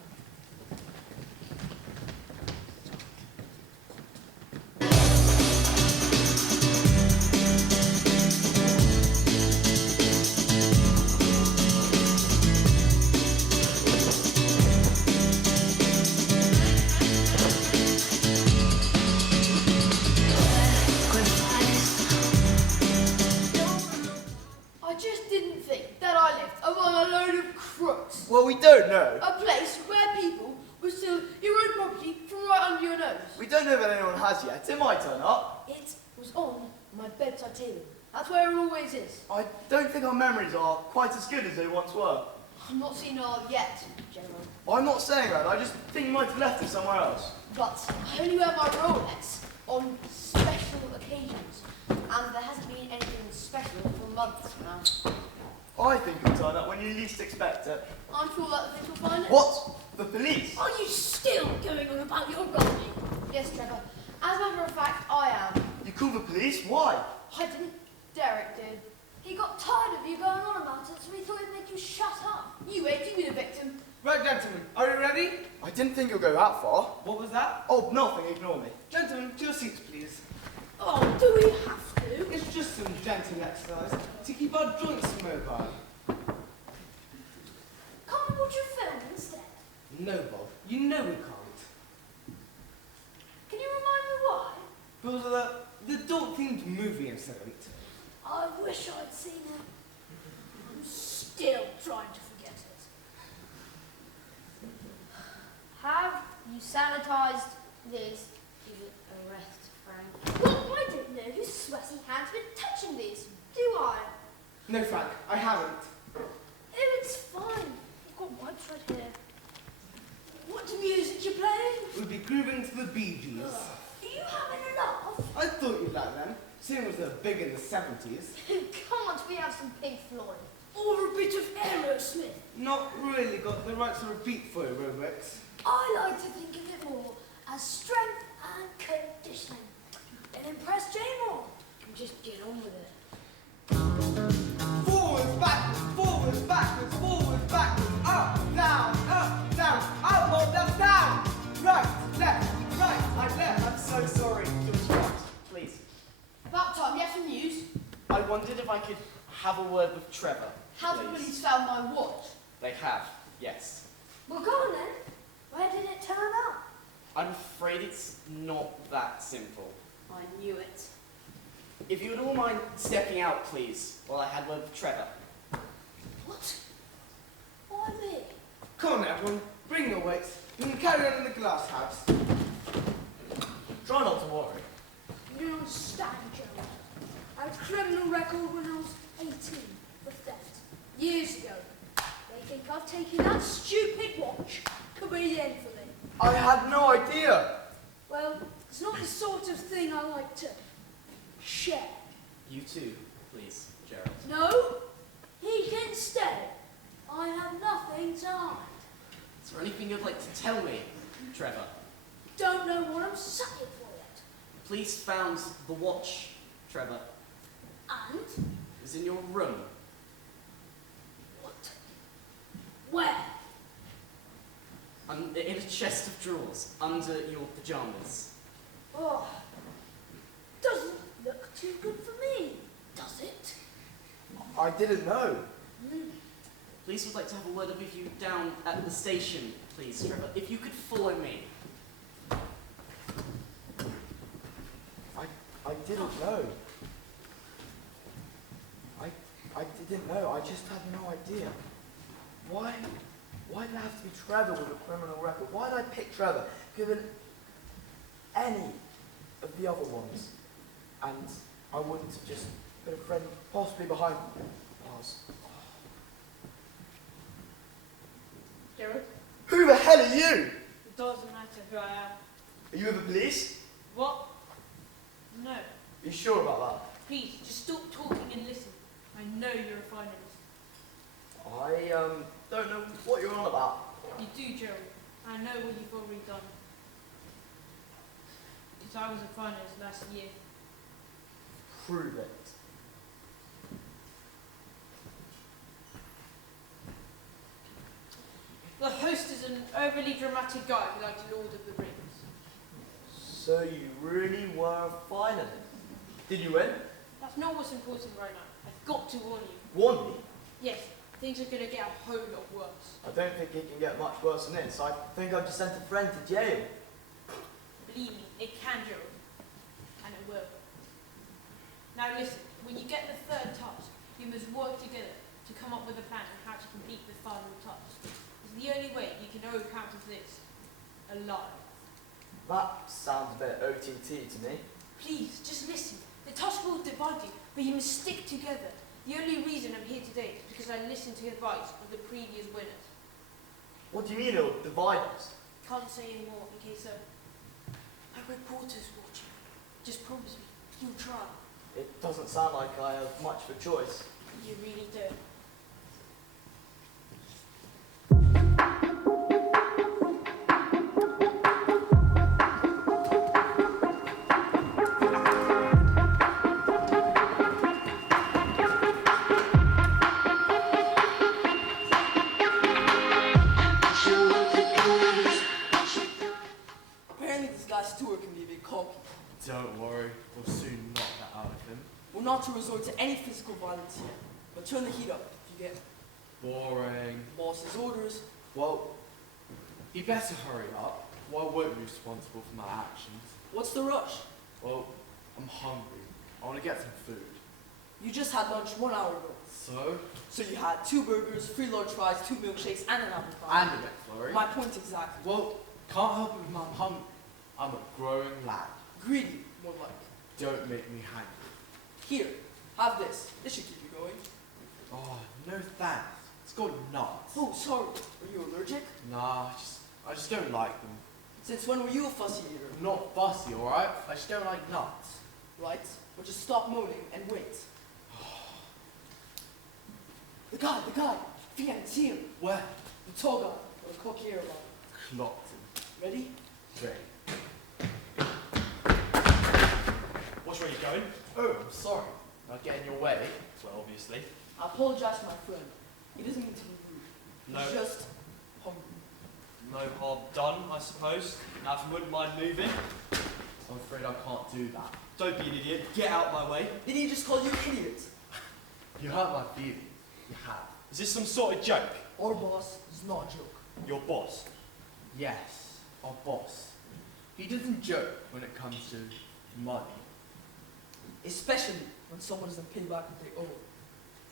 I just didn't think that I lived among a load of crooks. Well, we don't know. A place where people will steal your own property from right under your nose. We don't know that anyone has yet. It might turn up. It was on my bedside table. That's where it always is. I don't think our memories are quite as good as they once were. I'm not senile yet, General. I'm not saying that. I just think you might have left it somewhere else. But I only wear my Rolex on special occasions. And there hasn't been anything special for months now. I think it'll turn up when you least expect it. I'm sure that the police will find it. What? The police? Are you still going on about your robbery? Yes, Trevor. As a matter of fact, I am. You called the police? Why? I didn't. Derek did. He got tired of you going on about it, so he thought he'd make you shut up. You wait, you be the victim. Right, gentlemen, are you ready? I didn't think you'd go that far. What was that? Oh, nothing. Ignore me. Gentlemen, to your seats, please. Oh, do we have to? It's just some gentle exercise to keep our joints mobile. Can't we watch your film instead? No, Bob, you know we can't. Can you remind me why? Because of the adult-themed movie incident. I wish I'd seen it. I'm still trying to forget it. Have you sanitized this? Give it a rest, Frank. know whose sweaty hands been touching these, do I? No, Frank, I haven't. Oh, it's fine. I've got wipes right here. What music you playing? We'll be grooving to the Bee Gees. Are you having a laugh? I thought you'd like them, seeing as they're big in the 70s. Can't we have some Pink Floyd? Or a bit of Aerosmith? Not really got the right sort of beat for aerobics. I like to think of it more as strength and conditioning. And impress Jane more. And just get on with it. Forwards, backwards, forwards, backwards, up, down, outlaw, down. Right, left, left. I'm so sorry to interrupt. Please. About time, you have some news. I wondered if I could have a word with Trevor. Have the please. police found my watch? They have, yes. Well, go on then. Where did it turn up? I'm afraid it's not that simple. I knew it. If you would all mind stepping out, please, while I had a word with Trevor. What? Why me? Come on, everyone, bring your weights. You can carry on in the glass house. Try not to worry. You don't understand, Joe. I had a criminal record when I was 18 for theft. Years ago. They think I've taken that stupid watch. Could be the end for me. I had no idea. Well, it's not the sort of thing I like to share. You too, please, Gerald. No, he can stay. I have nothing to hide. Is there anything you'd like to tell me, Trevor? Don't know what I'm saying for yet. Police found the watch, Trevor. And? It was in your room. What? Where? In a chest of drawers, under your pyjamas. Oh, doesn't look too good for me, does it? I didn't know. Police would like to have a word with you down at the station, please, Trevor. If you could follow me. I didn't know. I didn't know. I just had no idea. Why did it have to be Trevor with a criminal record? Why did I pick Trevor, given any of the other ones? And I wouldn't have just put a friend possibly behind bars. Gerald? Who the hell are you? It doesn't matter who I am. Are you with the police? What? No. Are you sure about that? Please, just stop talking and listen. I know you're a finalist. I don't know what you're on about. You do, Gerald. I know what you've already done. Because I was a finalist last year. Prove it. The host is an overly dramatic guy who likes Lord of the Rings. So you really were a finalist? Did you win? That's not what's important right now. I've got to warn you. Warn me? Yes, things are going to get a whole lot worse. I don't think it can get much worse than this. I think I've just sent a friend to jail. Believe me, it can, Gerald. And it will. Now listen, when you get the third task, you must work together to come up with a plan on how to complete the final task. It's the only way you can overcome this alive. That sounds a bit OTT to me. Please, just listen. The task will divide you, but you must stick together. The only reason I'm here today is because I listened to the advice of the previous winners. What do you mean it'll divide us? Can't say any more in case my reporter's watching. Just promise me, you'll try. It doesn't sound like I have much of a choice. You really do. Apparently this guy Stuart can be a bit cocky. Don't worry, we'll soon knock that out of him. Well, not to resort to any physical violence here, but turn the heat up if you get Boring. boss's orders. Well, he better hurry up, or I won't be responsible for my actions. What's the rush? Well, I'm hungry. I want to get some food. You just had lunch 1 hour ago. So? So you had 2 burgers, 3 large fries, 2 milkshakes, and an apple pie. And a McFlurry. My point exactly. Well, can't help it when I'm hungry. I'm a growing lad. Greedy, more like. Don't make me hang. Here, have this. This should keep you going. Oh, no thanks. It's got nuts. Oh, sorry. Are you allergic? Nah, I just don't like them. Since when were you a fussy eater? Not fussy, alright? I just don't like nuts. Right. Well, just stop moaning and wait. The guy. Fiat, it's him. Where? The tall guy. Or the cock here about. Clocked him. Ready? Ready. Which way are you going? Oh, I'm sorry. I'll get in your way. Well, obviously. I apologize to my friend. He doesn't mean to be rude. No. He's just hungry. No harm done, I suppose. Now, if you wouldn't mind moving. I'm afraid I can't do that. Don't be an idiot. Get out my way. Did he just call you idiot? You hurt my feelings. You have. Is this some sort of joke? Our boss is not a joke. Your boss? Yes, our boss. He doesn't joke when it comes to money. Especially when someone doesn't pay back what they owe.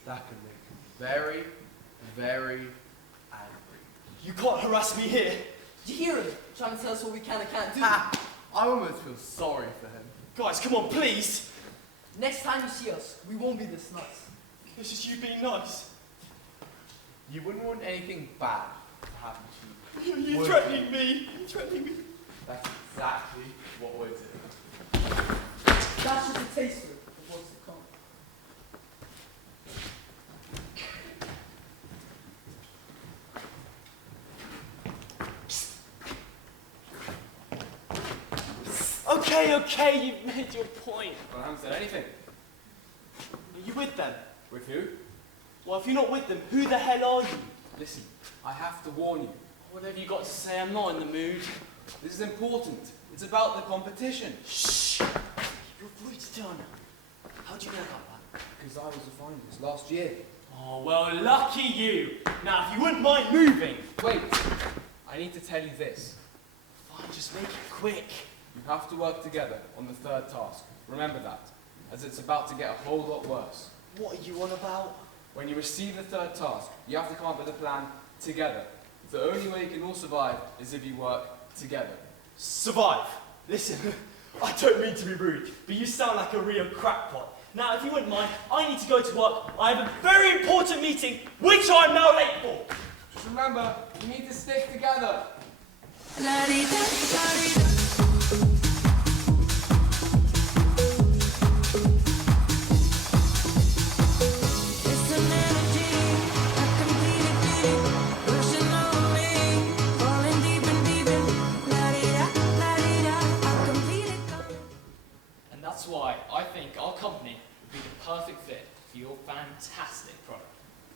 That can make him very, very angry. You can't harass me here. Did you hear him? Trying to tell us what we can and can't do. I almost feel sorry for him. Guys, come on, please. Next time you see us, we won't be this nuts. This is you being nice. You wouldn't want anything bad to happen to you. You're threatening me. You're threatening me. That's exactly what we're doing. That's just a taster of what's to come. Okay, you've made your point. Well, I haven't said anything. Are you with them? With who? Well, if you're not with them, who the hell are you? Listen, I have to warn you. Whatever you got to say, I'm not in the mood. This is important. It's about the competition. Shh! Your voice down. How'd you know about that? Because I was a finalist last year. Oh, well, lucky you. Now, if you wouldn't mind moving. Wait, I need to tell you this. Fine, just make it quick. You have to work together on the third task. Remember that, as it's about to get a whole lot worse. What are you on about? When you receive the third task, you have to come up with a plan together. The only way you can all survive is if you work together. Survive? Listen, I don't mean to be rude, but you sound like a real crackpot. Now, if you wouldn't mind, I need to go to work. I have a very important meeting, which I'm now late for. Just remember, you need to stick together. And that's why I think our company would be the perfect fit for your fantastic product.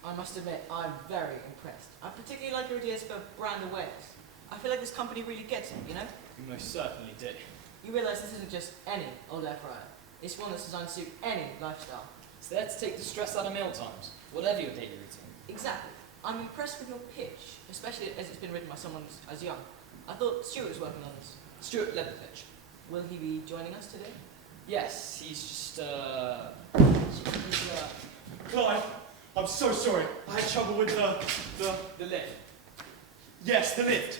I must admit, I'm very impressed. I particularly like your ideas for brand awareness. I feel like this company really gets it, you know? You most certainly did. You realise this isn't just any old air fryer. It's one that's designed to suit any lifestyle. It's there to take the stress out of meal times, whatever your daily routine. Exactly. I'm impressed with your pitch, especially as it's been written by someone as young. I thought Stuart was working on this. Stuart led the pitch. Will he be joining us today? Yes, he's just, Clive, I'm so sorry. I had trouble with the lift. Yes, the lift.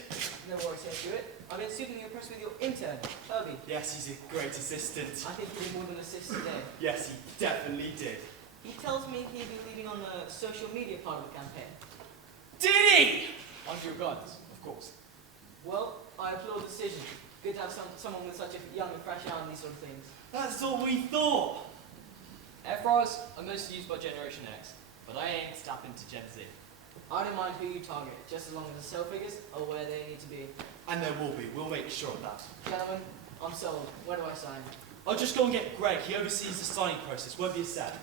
No worries here, Stuart. I've been soothingly impressed with your intern, Herbie. Yes, he's a great assistant. I think he did more than assist today. Yes, he definitely did. He tells me he'll be leading on the social media part of the campaign. Did he? Under your guidance, of course. Well, I applaud the decision. Good to have someone with such a young and fresh eye on these sort of things. That's what we thought. Air fryers are mostly used by Generation X, but I aim to tap into Gen Z. I don't mind who you target, just as long as the sale figures are where they need to be. And there will be. We'll make sure of that. Gentlemen, I'm sold. Where do I sign? I'll just go and get Greg. He oversees the signing process. Won't be a sec.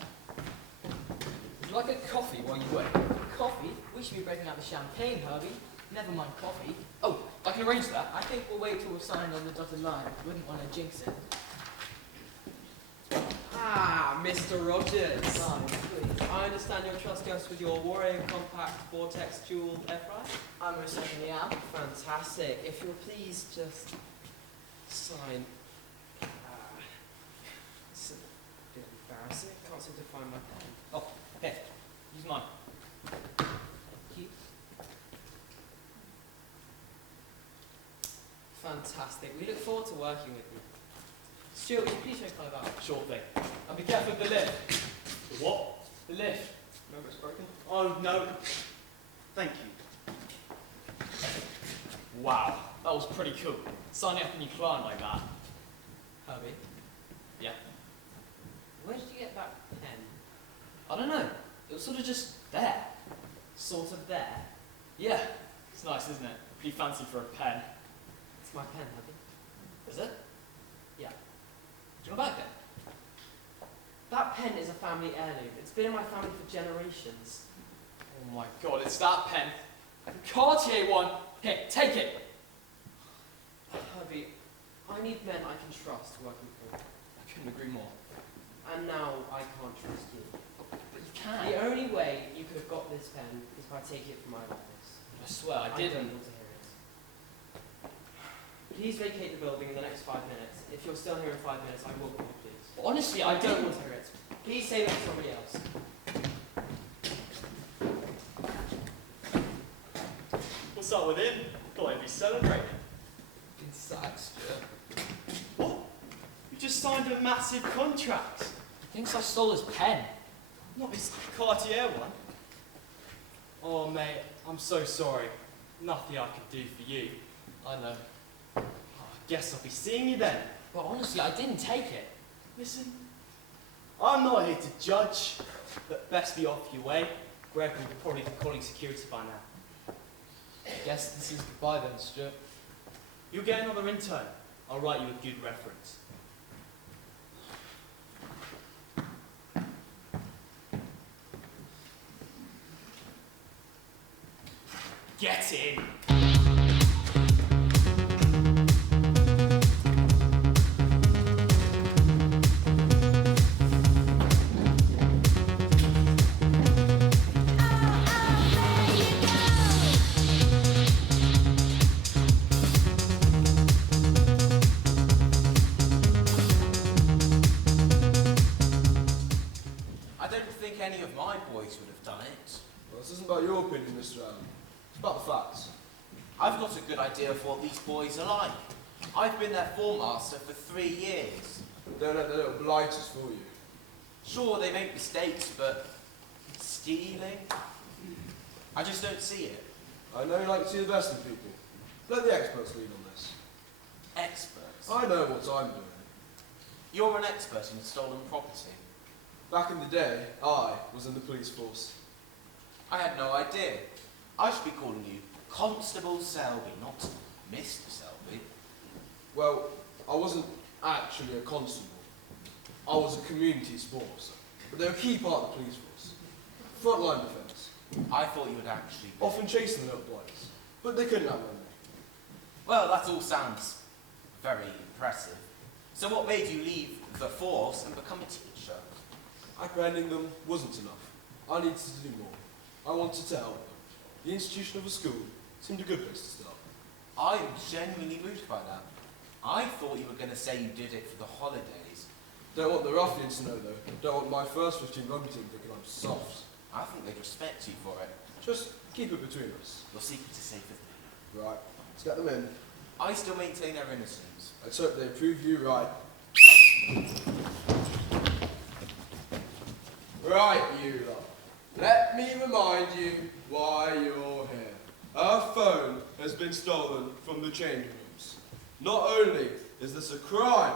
Would you like a coffee while you wait? Coffee? We should be breaking out the champagne, Herbie. Never mind coffee. Oh, I can arrange that. I think we'll wait till we're signed on the dotted line. Wouldn't want to jinx it. Ah, Mr. Rogers. Fine, please. I understand you're trusting us with your Warrior Compact Vortex Dual air fryer? I most certainly am. Fantastic. If you'll please just sign. It's a bit embarrassing. I can't seem to find my pen. Oh, here. Use mine. Thank you. Fantastic. We look forward to working with you. Stuart, would you please take five out? Sure thing. And be careful of the lift. The what? The lift. Remember it's broken? Oh, no. Thank you. Wow, that was pretty cool. Signing up a new client like that. Herbie, Yeah. where did you get that pen? I don't know. It was sort of just there. Sort of there. Yeah. It's nice, isn't it? Pretty fancy for a pen. It's my pen, Herbie. Is it? Yeah. Do you want back then? That pen is a family heirloom. It's been in my family for generations. Oh my god, it's that pen. The Cartier one. Here, take it. Herbie, I need men I can trust working for me. I couldn't agree more. And now I can't trust you. But you can. The only way you could have got this pen is by taking it from my office. I swear, I don't didn't. want to hear it. Please vacate the building in the next 5 minutes. If you're still here in 5 minutes, I will call you, please. Honestly, I I don't didn't. want to hear it. Please say that to somebody else. What's up with him? Thought he'd be celebrating. In sacks, Stuart. What? You just signed a massive contract. He thinks I stole his pen. Not his Cartier one. Oh, mate, I'm so sorry. Nothing I can do for you. I know. I guess I'll be seeing you then. But honestly, I didn't take it. Listen, I'm not here to judge, but best be off your way. Greg will probably be calling security by now. I guess this is goodbye then, Stuart. You'll get another intern. I'll write you a good reference. Get in! I don't think any of my boys would have done it. Well, this isn't about your opinion, Mr. Allen. It's about the facts. I've got a good idea of what these boys are like. I've been their form master for 3 years. Don't let the little blighters fool you. Sure, they make mistakes, but stealing? I just don't see it. I know you like to see the best in people. Let the experts lead on this. Experts? I know what I'm doing. You're an expert in stolen property. Back in the day, I was in the police force. I had no idea. I should be calling you Constable Selby, not Mr. Selby. Well, I wasn't actually a constable. I was a community support officer. But they're a key part of the police force. Frontline defence. I thought you would actually be... Often chasing the little blighters. But they couldn't outrun me. Well, that all sounds very impressive. So what made you leave the force and become a teacher? Apprehending them wasn't enough. I needed to do more. I wanted to help them. The institution of a school seemed a good place to start. I'm genuinely moved by that. I thought you were going to say you did it for the holidays. Don't want the ruffians to know, though. Don't want my first 15 rugby team thinking I'm soft. I think they'd respect you for it. Just keep it between us. Your secret is safe with me. Right, let's get them in. I still maintain their innocence. Let's hope they prove you right. Right, you lot. Let me remind you why you're here. Our phone has been stolen from the changing rooms. Not only is this a crime,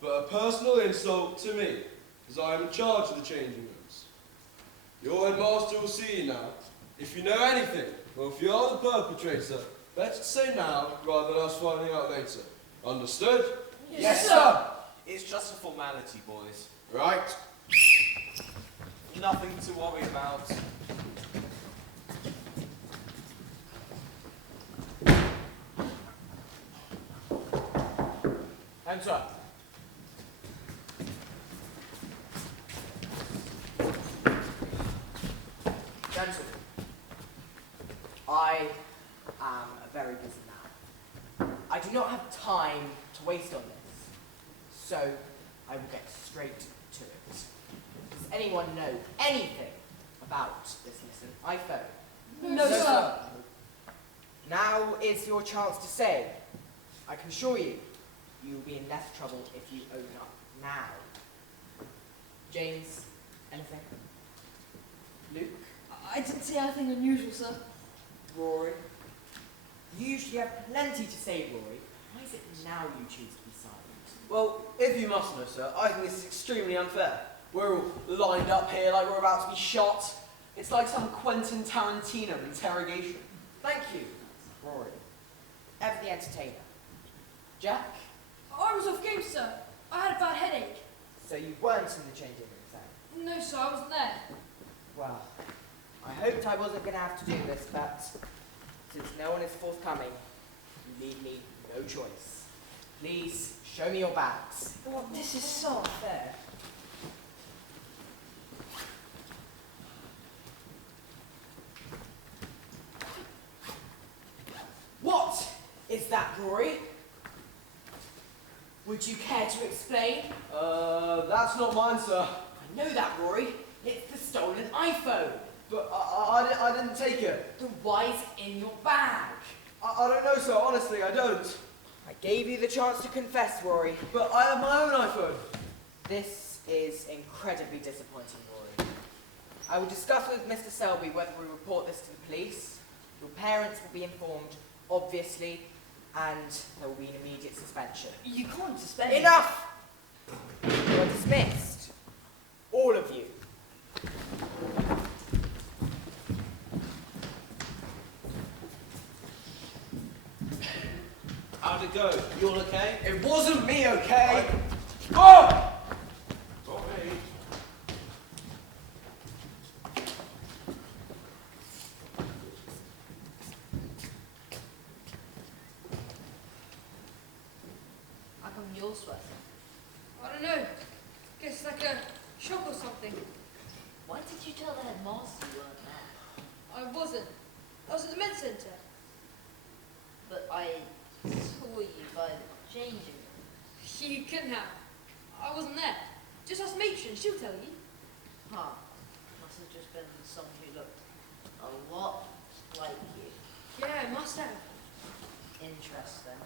but a personal insult to me, as I am in charge of the changing rooms. Your headmaster will see you now. If you know anything, or if you are the perpetrator, let's say now rather than us finding out later. Understood? Yes, sir! It's just a formality, boys. Right. Nothing to worry about. Enter. Gentlemen, I am very busy now. I do not have time to waste on this, so I will get straight to it. Does anyone know anything about this missing iPhone? No, sir. Now is your chance to say. I can assure you, you'll be in less trouble if you own up now. James, anything? Luke? I didn't say anything unusual, sir. Rory? You usually have plenty to say, Rory. Why is it now you choose to be silent? Well, if you must know, sir, I think this is extremely unfair. We're all lined up here like we're about to be shot. It's like some Quentin Tarantino interrogation. Thank you, Rory. Ever the entertainer. Jack? I was off game, sir. I had a bad headache. So you weren't in the changing room then? No, sir, I wasn't there. Well, I hoped I wasn't going to have to do this, but since no one is forthcoming, you leave me no choice. Please, show me your bags. Oh, this is so unfair. What is that, Rory? Would you care to explain? That's not mine, sir. I know that, Rory. It's the stolen iPhone. But I didn't take it. Then why is it in your bag? I don't know, sir. Honestly, I don't. I gave you the chance to confess, Rory. But I have my own iPhone. This is incredibly disappointing, Rory. I will discuss with Mr. Selby whether we report this to the police. Your parents will be informed, obviously, and there will be an immediate suspension. You can't suspend Enough! You are dismissed. All of you. How'd it go? You all okay? It wasn't me, okay? Oh! Sorry. How come you're sweating? I don't know. Guess it's like a shock or something. Why did you tell the headmaster you weren't there? I wasn't. I was at the med centre. But I saw you by the changing room. You couldn't have. I wasn't there. Just ask Matron, she'll tell you. Huh. Must have just been someone who looked a lot like you. Yeah, must have. Interesting.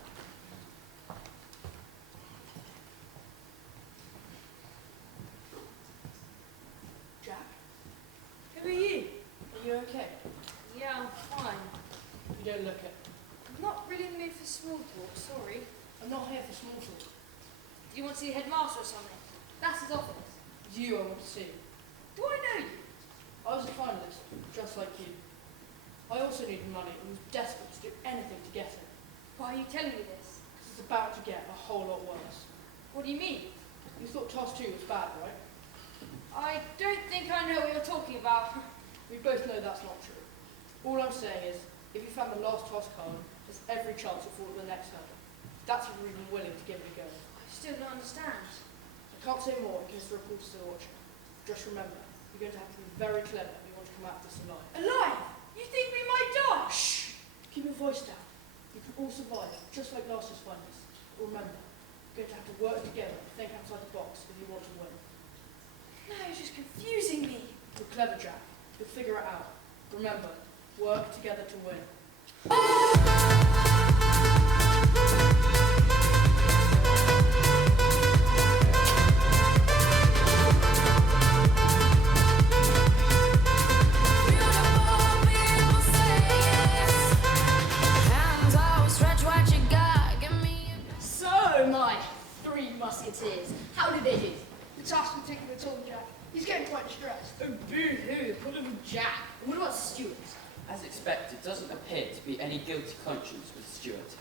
Jack? Who are you? Are you okay? Yeah, I'm fine. You don't look it. I'm not really in the mood for small talk, sorry. I'm not here for small talk. Do you want to see the headmaster or something? That's his office. It's you I want to see. Do I know you? I was a finalist, just like you. I also needed money and was desperate to do anything to get it. Why are you telling me this? Because it's about to get a whole lot worse. What do you mean? You thought Task 2 was bad, right? I don't think I know what you're talking about. We both know that's not true. All I'm saying is, if you found the last Task card, there's every chance you'll fall at the next hurdle. That's if you're even willing to give it a go. I still don't understand. I can't say more in case the reporters are watching. Just remember, you're going to have to be very clever if you want to come out of this alive. Alive? You think we might die? Shh! Keep your voice down. You can all survive, just like last year's finalists. But remember, you're going to have to work together and think outside the box if you want to win. No, you're just confusing me. You're clever, Jack. You'll figure it out. Remember, work together to win. So, my three musketeers, how did they do? The task was taking a toll, Jack. He's getting quite distressed. Oh, boo-hoo, poor little Jack. And what about Stuart? As expected, doesn't appear to be any guilty conscience with Stuart.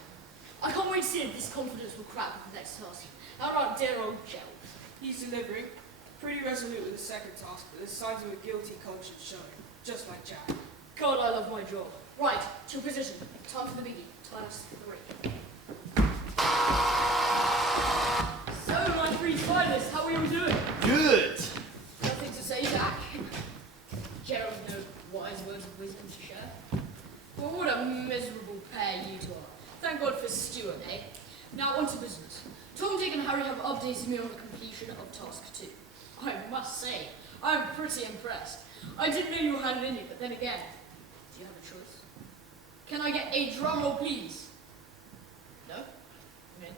I can't wait to see if this confidence will crack with the next task. How about dear old Joe? He's delivering. Pretty resolute with the second task, but there's signs of a guilty conscience showing. Just like Jack. God, I love my job. Right, to your position. Time for the biggie. Task 3. So, my three finalists, how are we all doing? Good! Nothing to say, Jack. Gerald, no wise words of wisdom to share. Well, what a miserable pair you two are. Thank God for Stuart, eh? Now, on to business. Tom, Dick, and Harry have updated me on the completion of Task 2. I must say, I'm pretty impressed. I didn't know you had it in you, but then again, do you have a choice? Can I get a drum roll, please? No? Okay.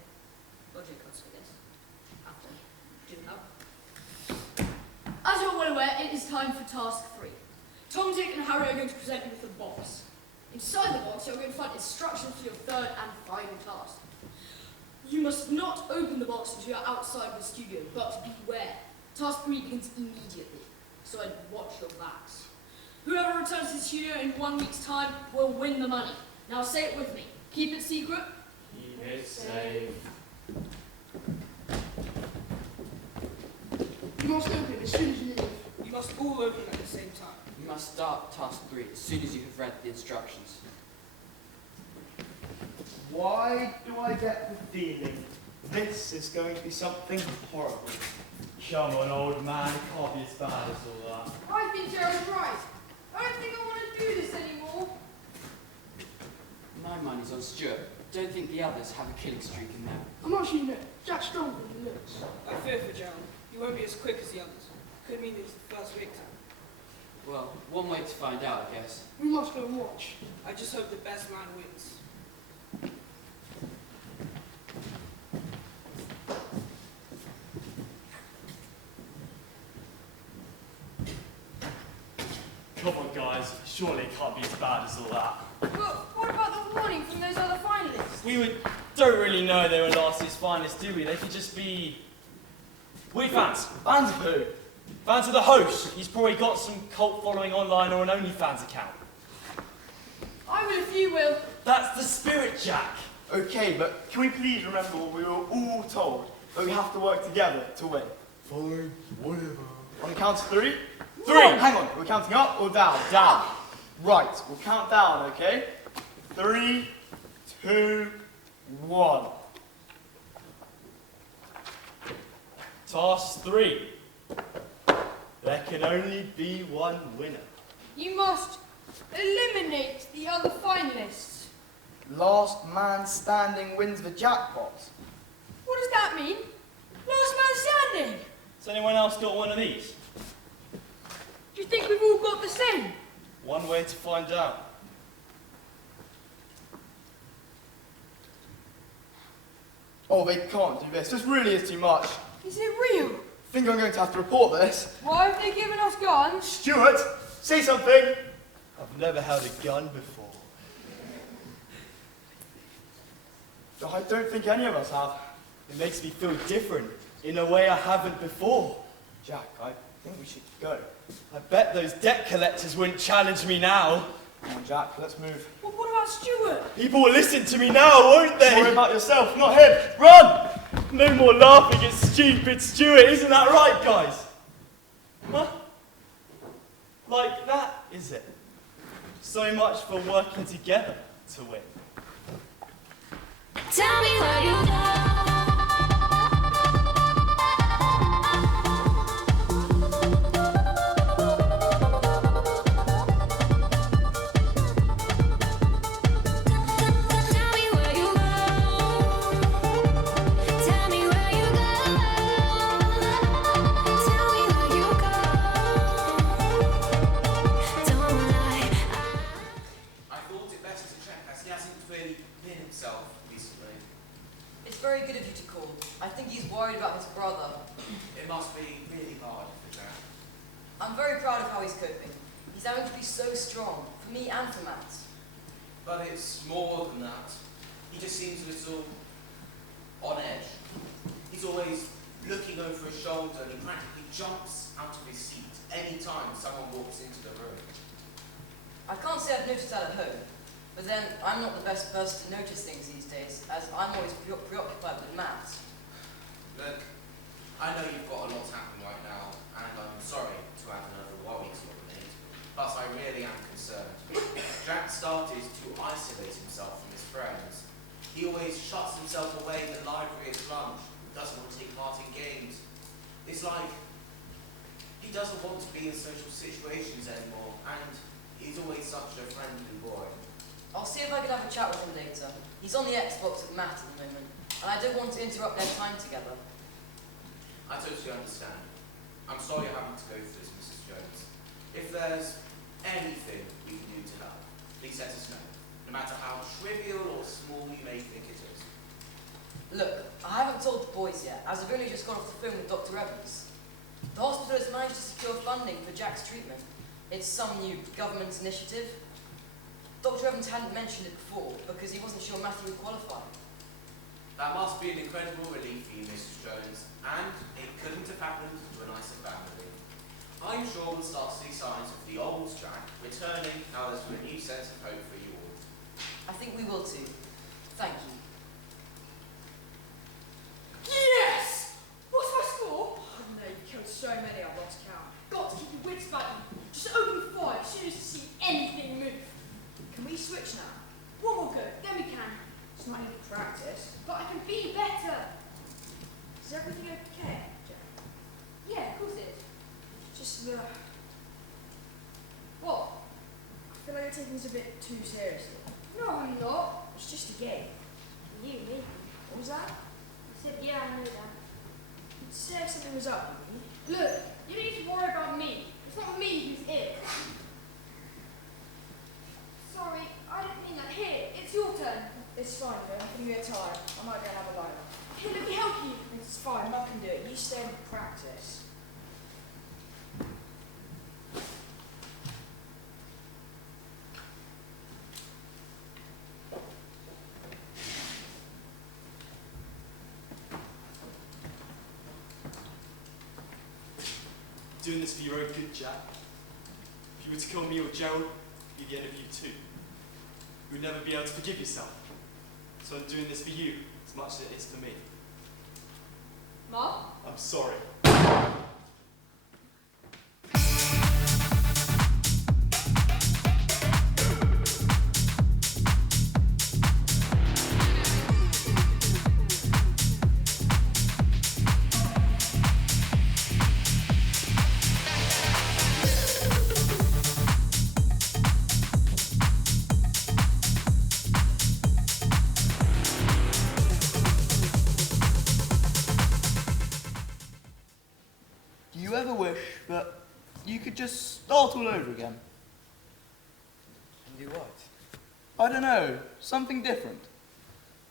Logic. time for task 3. Tom, Dick and Harry are going to present you with a box. Inside the box, you're going to find instructions for your third and final task. You must not open the box until you're outside the studio, but beware. Task 3 begins immediately, so I'd watch your backs. Whoever returns to the studio in 1 week's time will win the money. Now say it with me. Keep it secret. Keep it safe. You must open as soon as you leave. You must all open at the same time. You must start task 3 as soon as you have read the instructions. Why do I get the feeling this is going to be something horrible? Come on, old man, it can't be as bad as all that. I think Gerald's right. I don't think I want to do this anymore. My money's on Stuart. Don't think the others have a killing streak in them. I'm not sure you know. Jack's stronger than he looks. I fear for Gerald. He won't be as quick as the others. Could mean he's the first victim. Well, one way to find out, I guess. We must go and watch. I just hope the best man wins. Come on, guys. Surely it can't be as bad as all that. But what about the warning from those other finalists? Don't really know they were last year's finalists, do we? They could just be... weird fans. Fans of who? Fans of the host. He's probably got some cult following online or an OnlyFans account. I will if you will. That's the spirit, Jack. Okay, but can we please remember what we were all told? That we have to work together to win. Fine, whatever. On the count of 3? 3! Hang on, we're counting up or down? Down. Right, we'll count down, okay? 3, 2, 1. Task 3. There can only be one winner. You must eliminate the other finalists. Last man standing wins the jackpot. What does that mean? Last man standing. Has anyone else got one of these? Do you think we've all got the same? One way to find out. Oh, they can't do this. This really is too much. Is it real? I think I'm going to have to report this. Why have they given us guns? Stuart, say something. I've never held a gun before. I don't think any of us have. It makes me feel different, in a way I haven't before. Jack, I think we should go. I bet those debt collectors wouldn't challenge me now. Come on, Jack, let's move. Well, what about Stuart? People will listen to me now, won't they? Worry about yourself, not him. Run! No more laughing at stupid Stuart, isn't that right, guys? Huh? Like that, is it? So much for working together to win. Tell me where you go. But it's more than that. He just seems a little on edge. He's always looking over his shoulder and he practically jumps out of his seat any time someone walks into the room. I can't say I've noticed that at home, but then I'm not the best person to notice things these days, as I'm always preoccupied with maths. Look, I know you've got a lot happening right now, and I'm sorry to add another worry to your plate, but I really am concerned. Jack started to isolate himself from his friends. He always shuts himself away in the library at lunch, doesn't want to take part in games. It's like he doesn't want to be in social situations anymore, and he's always such a friendly boy. I'll see if I can have a chat with him later. He's on the Xbox with Matt at the moment, and I don't want to interrupt their time together. I totally understand. I'm sorry you're having to go through this, Mrs. Jones. If there's anything we can do to help, please let us know, no matter how trivial or small you may think it is. Look, I haven't told the boys yet, as I've only just got off the phone with Dr. Evans. The hospital has managed to secure funding for Jack's treatment. It's some new government initiative. Dr. Evans hadn't mentioned it before because he wasn't sure Matthew would qualify. That must be an incredible relief for you, Mrs. Jones, and it couldn't have happened to a nicer family. I'm sure we'll start to see signs of the old Jack returning now there's been a new sense of hope for you all. I think we will too. Thank you. Yes! What's my score? I don't know, you killed so many I've lost count. Got to keep your wits about you. Just open fire as soon as you see anything move. Can we switch now? One more go, then we can. It's not any practice. But I can be better. Is everything okay, Jack? Yeah, of course it is. Just the... What? I feel like you're taking this a bit too seriously. No, I'm not. It's just a game. You, me. What was that? I said, yeah, I know that. You'd say if something was up with me. Look, you don't need to worry about me. It's not me who's ill. Sorry, I didn't mean that. Here, it's your turn. It's fine, Phil. I'm giving you a time. I might go and have a line up. Here, let me help you. It's fine, Mum can do it. You stay and practice. Doing this for your own good, Jack. If you were to kill me or Gerald, it'd be the end of you too. You would never be able to forgive yourself. So I'm doing this for you as much as it is for me. Mom? I'm sorry. Do you ever wish that you could just start all over again? And do what? I don't know, something different.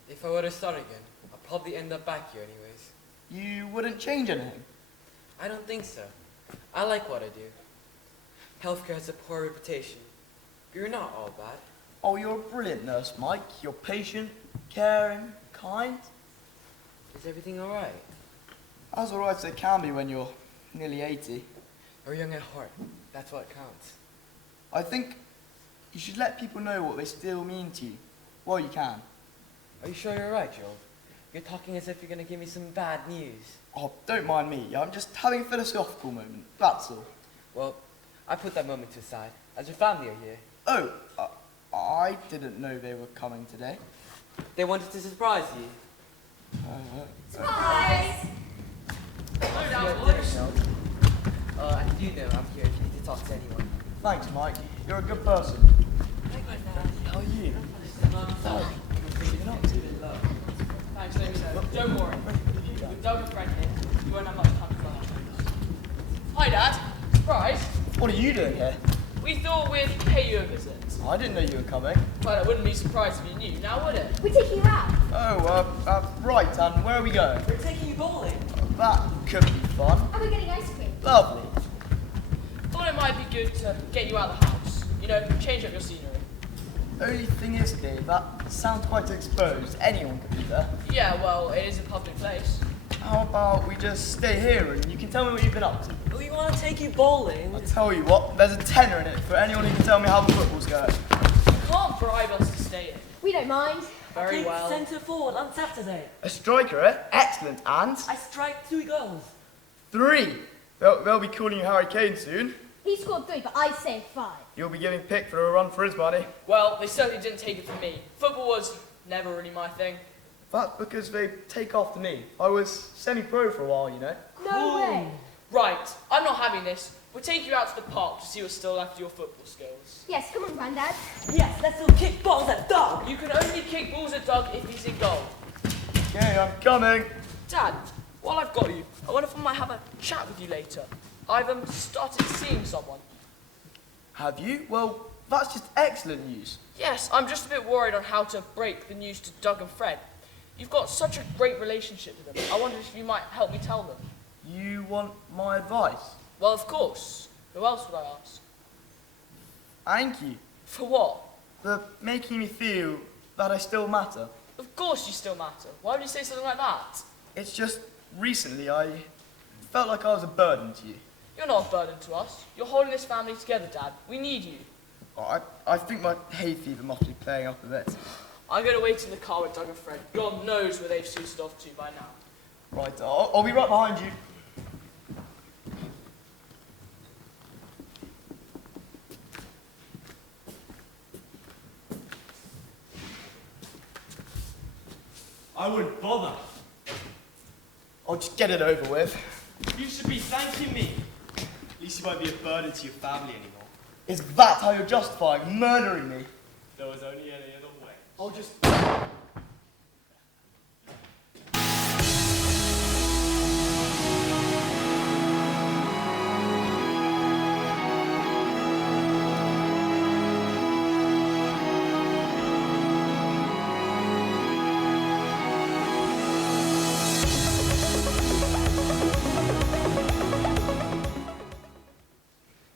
If I were to start again, I'd probably end up back here anyways. You wouldn't change anything? I don't think so. I like what I do. Healthcare has a poor reputation. But you're not all bad. Oh, you're a brilliant nurse, Mike. You're patient, caring, kind. Is everything alright? As alright as it can be when you're nearly 80. You're young at heart. That's what counts. I think you should let people know what they still mean to you, while you can. Are you sure you're right, Joel? You're talking as if you're going to give me some bad news. Oh, don't mind me. I'm just having a philosophical moment, that's all. Well, I put that moment aside, as your family are here. Oh, I didn't know they were coming today. They wanted to surprise you. Surprise! Hello down, boys. And you know I'm here if you need to talk to anyone. Thanks, Mike. You're a good person. How are you? Thanks, Amy. Don't worry. With Doug and Frank here, you won't have much time to plan. Hi, Dad. Surprise. What are you doing here? We thought we'd pay you a visit. I didn't know you were coming. Well, it wouldn't be surprised if you knew, now would it? We're taking you out. Oh, right, and where are we going? We're taking you bowling. That could be fun. And we're getting ice cream. Lovely. Thought it might be good to get you out of the house. You know, change up your scenery. Only thing is, Dave, that sounds quite exposed. Anyone could be there. Yeah, well, it is a public place. How about we just stay here and you can tell me what you've been up to? We want to take you bowling. I'll tell you what, there's a tenner in it for anyone who can tell me how the football's going. You can't bribe us to stay in. We don't mind. Very well. Centre forward on Saturday. A striker, eh? Excellent. And? I strike 3 goals. 3. They'll be calling you Harry Kane soon. He scored 3, but I saved 5. You'll be getting picked for a run for his money. Well, they certainly didn't take it from me. Football was never really my thing. That's because they take after me. I was semi-pro for a while, you know. No way. Right, I'm not having this. We'll take you out to the park to see what's still left of your football skills. Yes, come on, Grandad. Yes, let's go kick balls at Doug. You can only kick balls at Doug if he's in goal. Okay, I'm coming. Dad, while I've got you, I wonder if I might have a chat with you later. I've started seeing someone. Have you? Well, that's just excellent news. Yes, I'm just a bit worried on how to break the news to Doug and Fred. You've got such a great relationship with them. I wonder if you might help me tell them. You want my advice? Well, of course. Who else would I ask? Thank you. For what? For making me feel that I still matter. Of course you still matter. Why would you say something like that? It's just recently I felt like I was a burden to you. You're not a burden to us. You're holding this family together, Dad. We need you. Oh, I think my hay fever must be playing up a bit. I'm going to wait in the car with Doug and Fred. God knows where they've suited off to by now. Right, I'll be right behind you. I wouldn't bother. I'll just get it over with. You should be thanking me. At least you won't be a burden to your family anymore. Is that how you're justifying murdering me? There was only any other way. I'll just...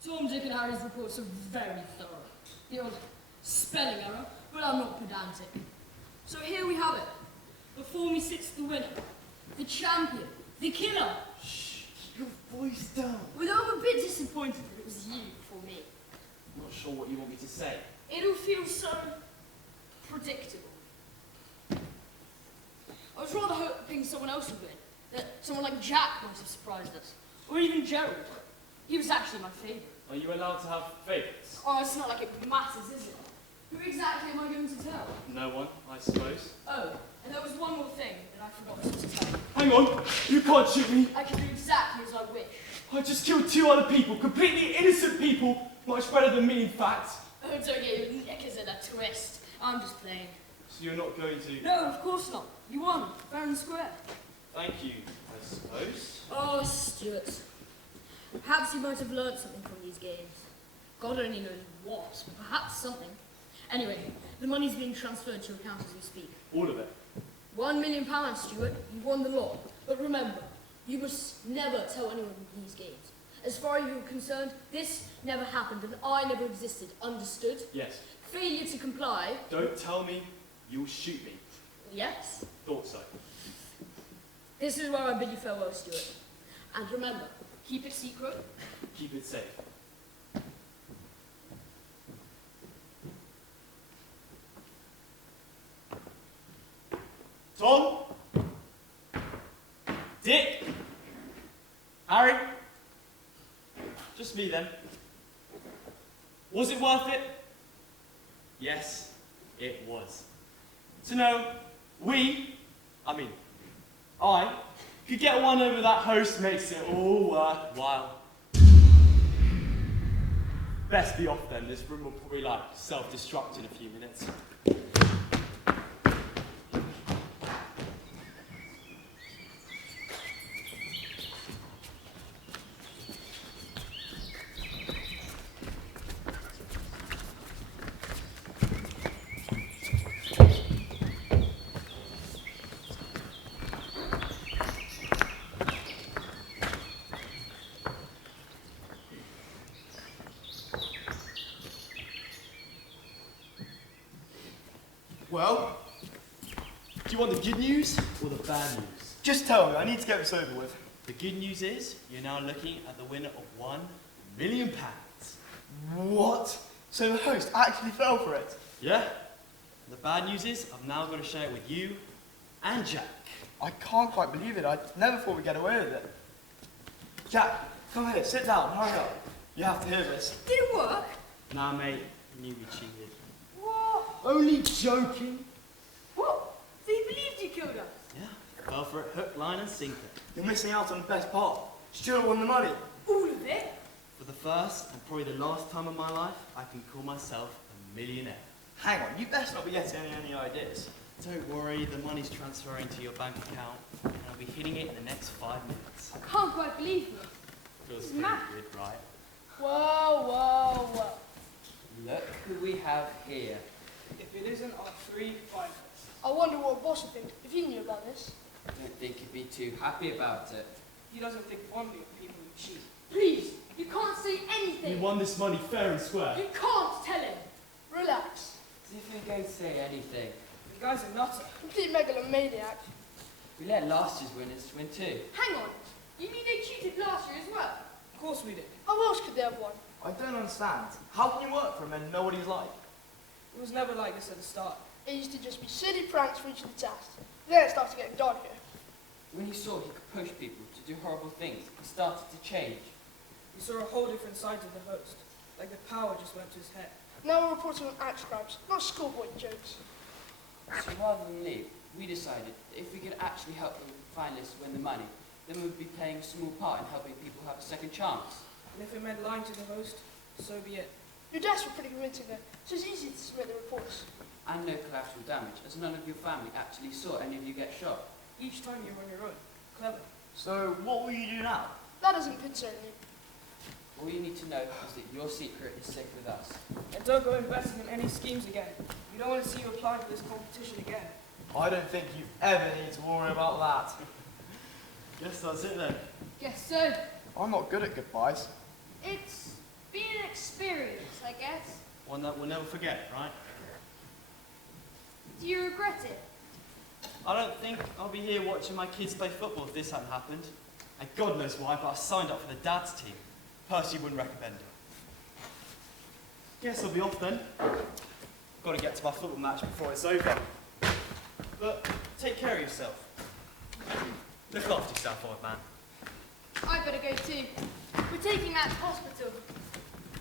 Tom, Dick and Harry's reports are very thorough. The odd spelling error, but I'm not pedantic. So here we have it. Before me sits the winner, the champion, the killer. Shh, your voice down. Well, I'm a bit disappointed that it was you before me. I'm not sure what you want me to say. It'll feel so predictable. I was rather hoping someone else would win. That someone like Jack might have surprised us. Or even Gerald. He was actually my favourite. Are you allowed to have favourites? Oh, it's not like it matters, is it? Who exactly am I going to tell? No one, I suppose. Oh, and there was one more thing that I forgot to tell you. Hang on, you can't shoot me. I can do exactly as I wish. I just killed 2 other people, completely innocent people. Much better than me, in fact. Oh, don't get your knickers in a twist. I'm just playing. So you're not going to... No, of course not. You won, fair and square. Thank you, I suppose. Oh, Stuart. Perhaps you might have learnt something from these games. God only knows what, but perhaps something. Anyway, the money's being transferred to your account as we speak. All of it. £1 million, Stuart. You won the lot. But remember, you must never tell anyone these games. As far as you're concerned, this never happened and I never existed. Understood? Yes. Failure to comply... Don't tell me you'll shoot me. Yes. Thought so. This is where I bid you farewell, Stuart. And remember, keep it secret. Keep it safe. Tom? Dick? Harry? Just me then. Was it worth it? Yes, it was. To know I could get one over that host makes it all worthwhile. Best be off then, this room will probably like self-destruct in a few minutes. Well, do you want the good news or the bad news? Just tell me, I need to get this over with. The good news is you're now looking at the winner of £1 million. What? So the host actually fell for it? Yeah. The bad news is I've now got to share it with you and Jack. I can't quite believe it. I never thought we'd get away with it. Jack, come here, sit down, hurry up. You have to hear this. Did it work? Nah, mate, I knew we cheated. What? Only joking. What? So you believed you killed us? Yeah, fell for it hook, line and sinker. You're missing out on the best part. Stuart won the money. All of it? For the first and probably the last time in my life, I can call myself a millionaire. Hang on, you best not be getting any ideas. Don't worry, the money's transferring to your bank account and I'll be hitting it in the next 5 minutes. I can't quite believe it. Feels It's pretty mad. good, right? Whoa, whoa, whoa. Look who we have here. If it isn't our 3 finalists. I wonder what boss would think if he knew about this. I don't think he'd be too happy about it. He doesn't think fondly of people who cheat. Please, you can't say anything. You won this money fair and square. You can't tell him. Relax. See if we don't say anything. The guy's a nutter. Complete megalomaniac. We let last year's winners win too. Hang on. You mean they cheated last year as well? Of course we did. How else could they have won? I don't understand. How can you work for him and know what he's like? It was never like this at the start. It used to just be silly pranks for each of the tasks. Then it started getting dodgier. When he saw he could push people to do horrible things, he started to change. We saw a whole different side to the host. Like the power just went to his head. Now we're reporting on axe grabs, not schoolboy jokes. So rather than leave, we decided that if we could actually help the finalists win the money, then we'd be playing a small part in helping people have a second chance. And if it meant lying to the host, so be it. Your dads were pretty convincing though, so it's easy to submit the reports. And no collateral damage, as none of your family actually saw any of you get shot. Each time you're on your own. Clever. So, what will you do now? That doesn't concern me. All you need to know is that your secret is safe with us. And don't go investing in any schemes again. We don't want to see you apply for this competition again. I don't think you ever need to worry about that. Guess that's it then. Guess so. I'm not good at goodbyes. It's been an experience, I guess. One that we'll never forget, right? Do you regret it? I don't think I'll be here watching my kids play football if this hadn't happened. And God knows why, but I signed up for the dad's team. Percy wouldn't recommend it. Guess I'll be off then. Got to get to my football match before it's over. But take care of yourself. Look after yourself, old man. I better go too. We're taking Matt to hospital.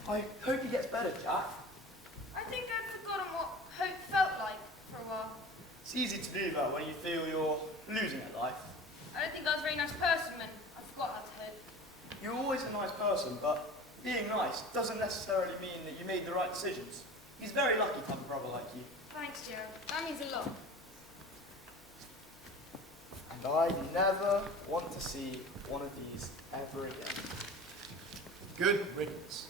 I hope he gets better, Jack. I think I'd forgotten what hope felt like for a while. It's easy to do that when you feel you're losing at life. I don't think I was a very nice person when I forgot how to hope. You're always a nice person, but being nice doesn't necessarily mean that you made the right decisions. He's very lucky to have a brother like you. Thanks, Gerald. That means a lot. And I never want to see one of these ever again. Good riddance.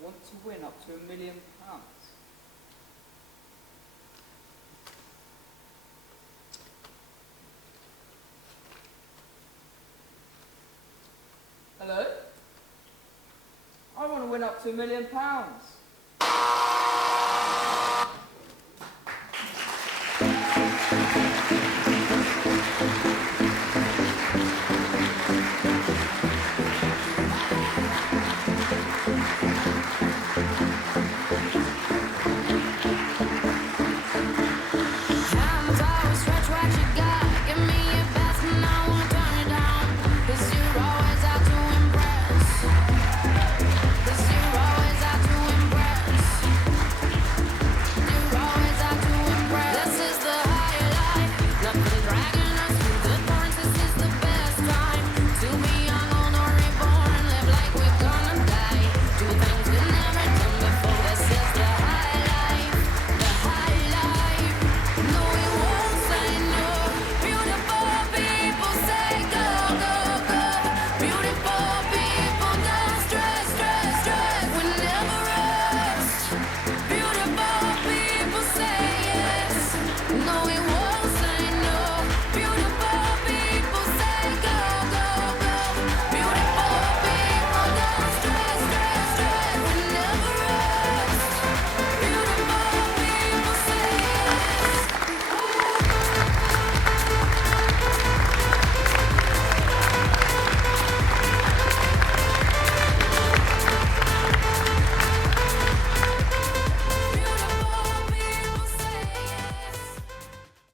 Want to win up to £1 million? Hello? I want to win up to £1 million.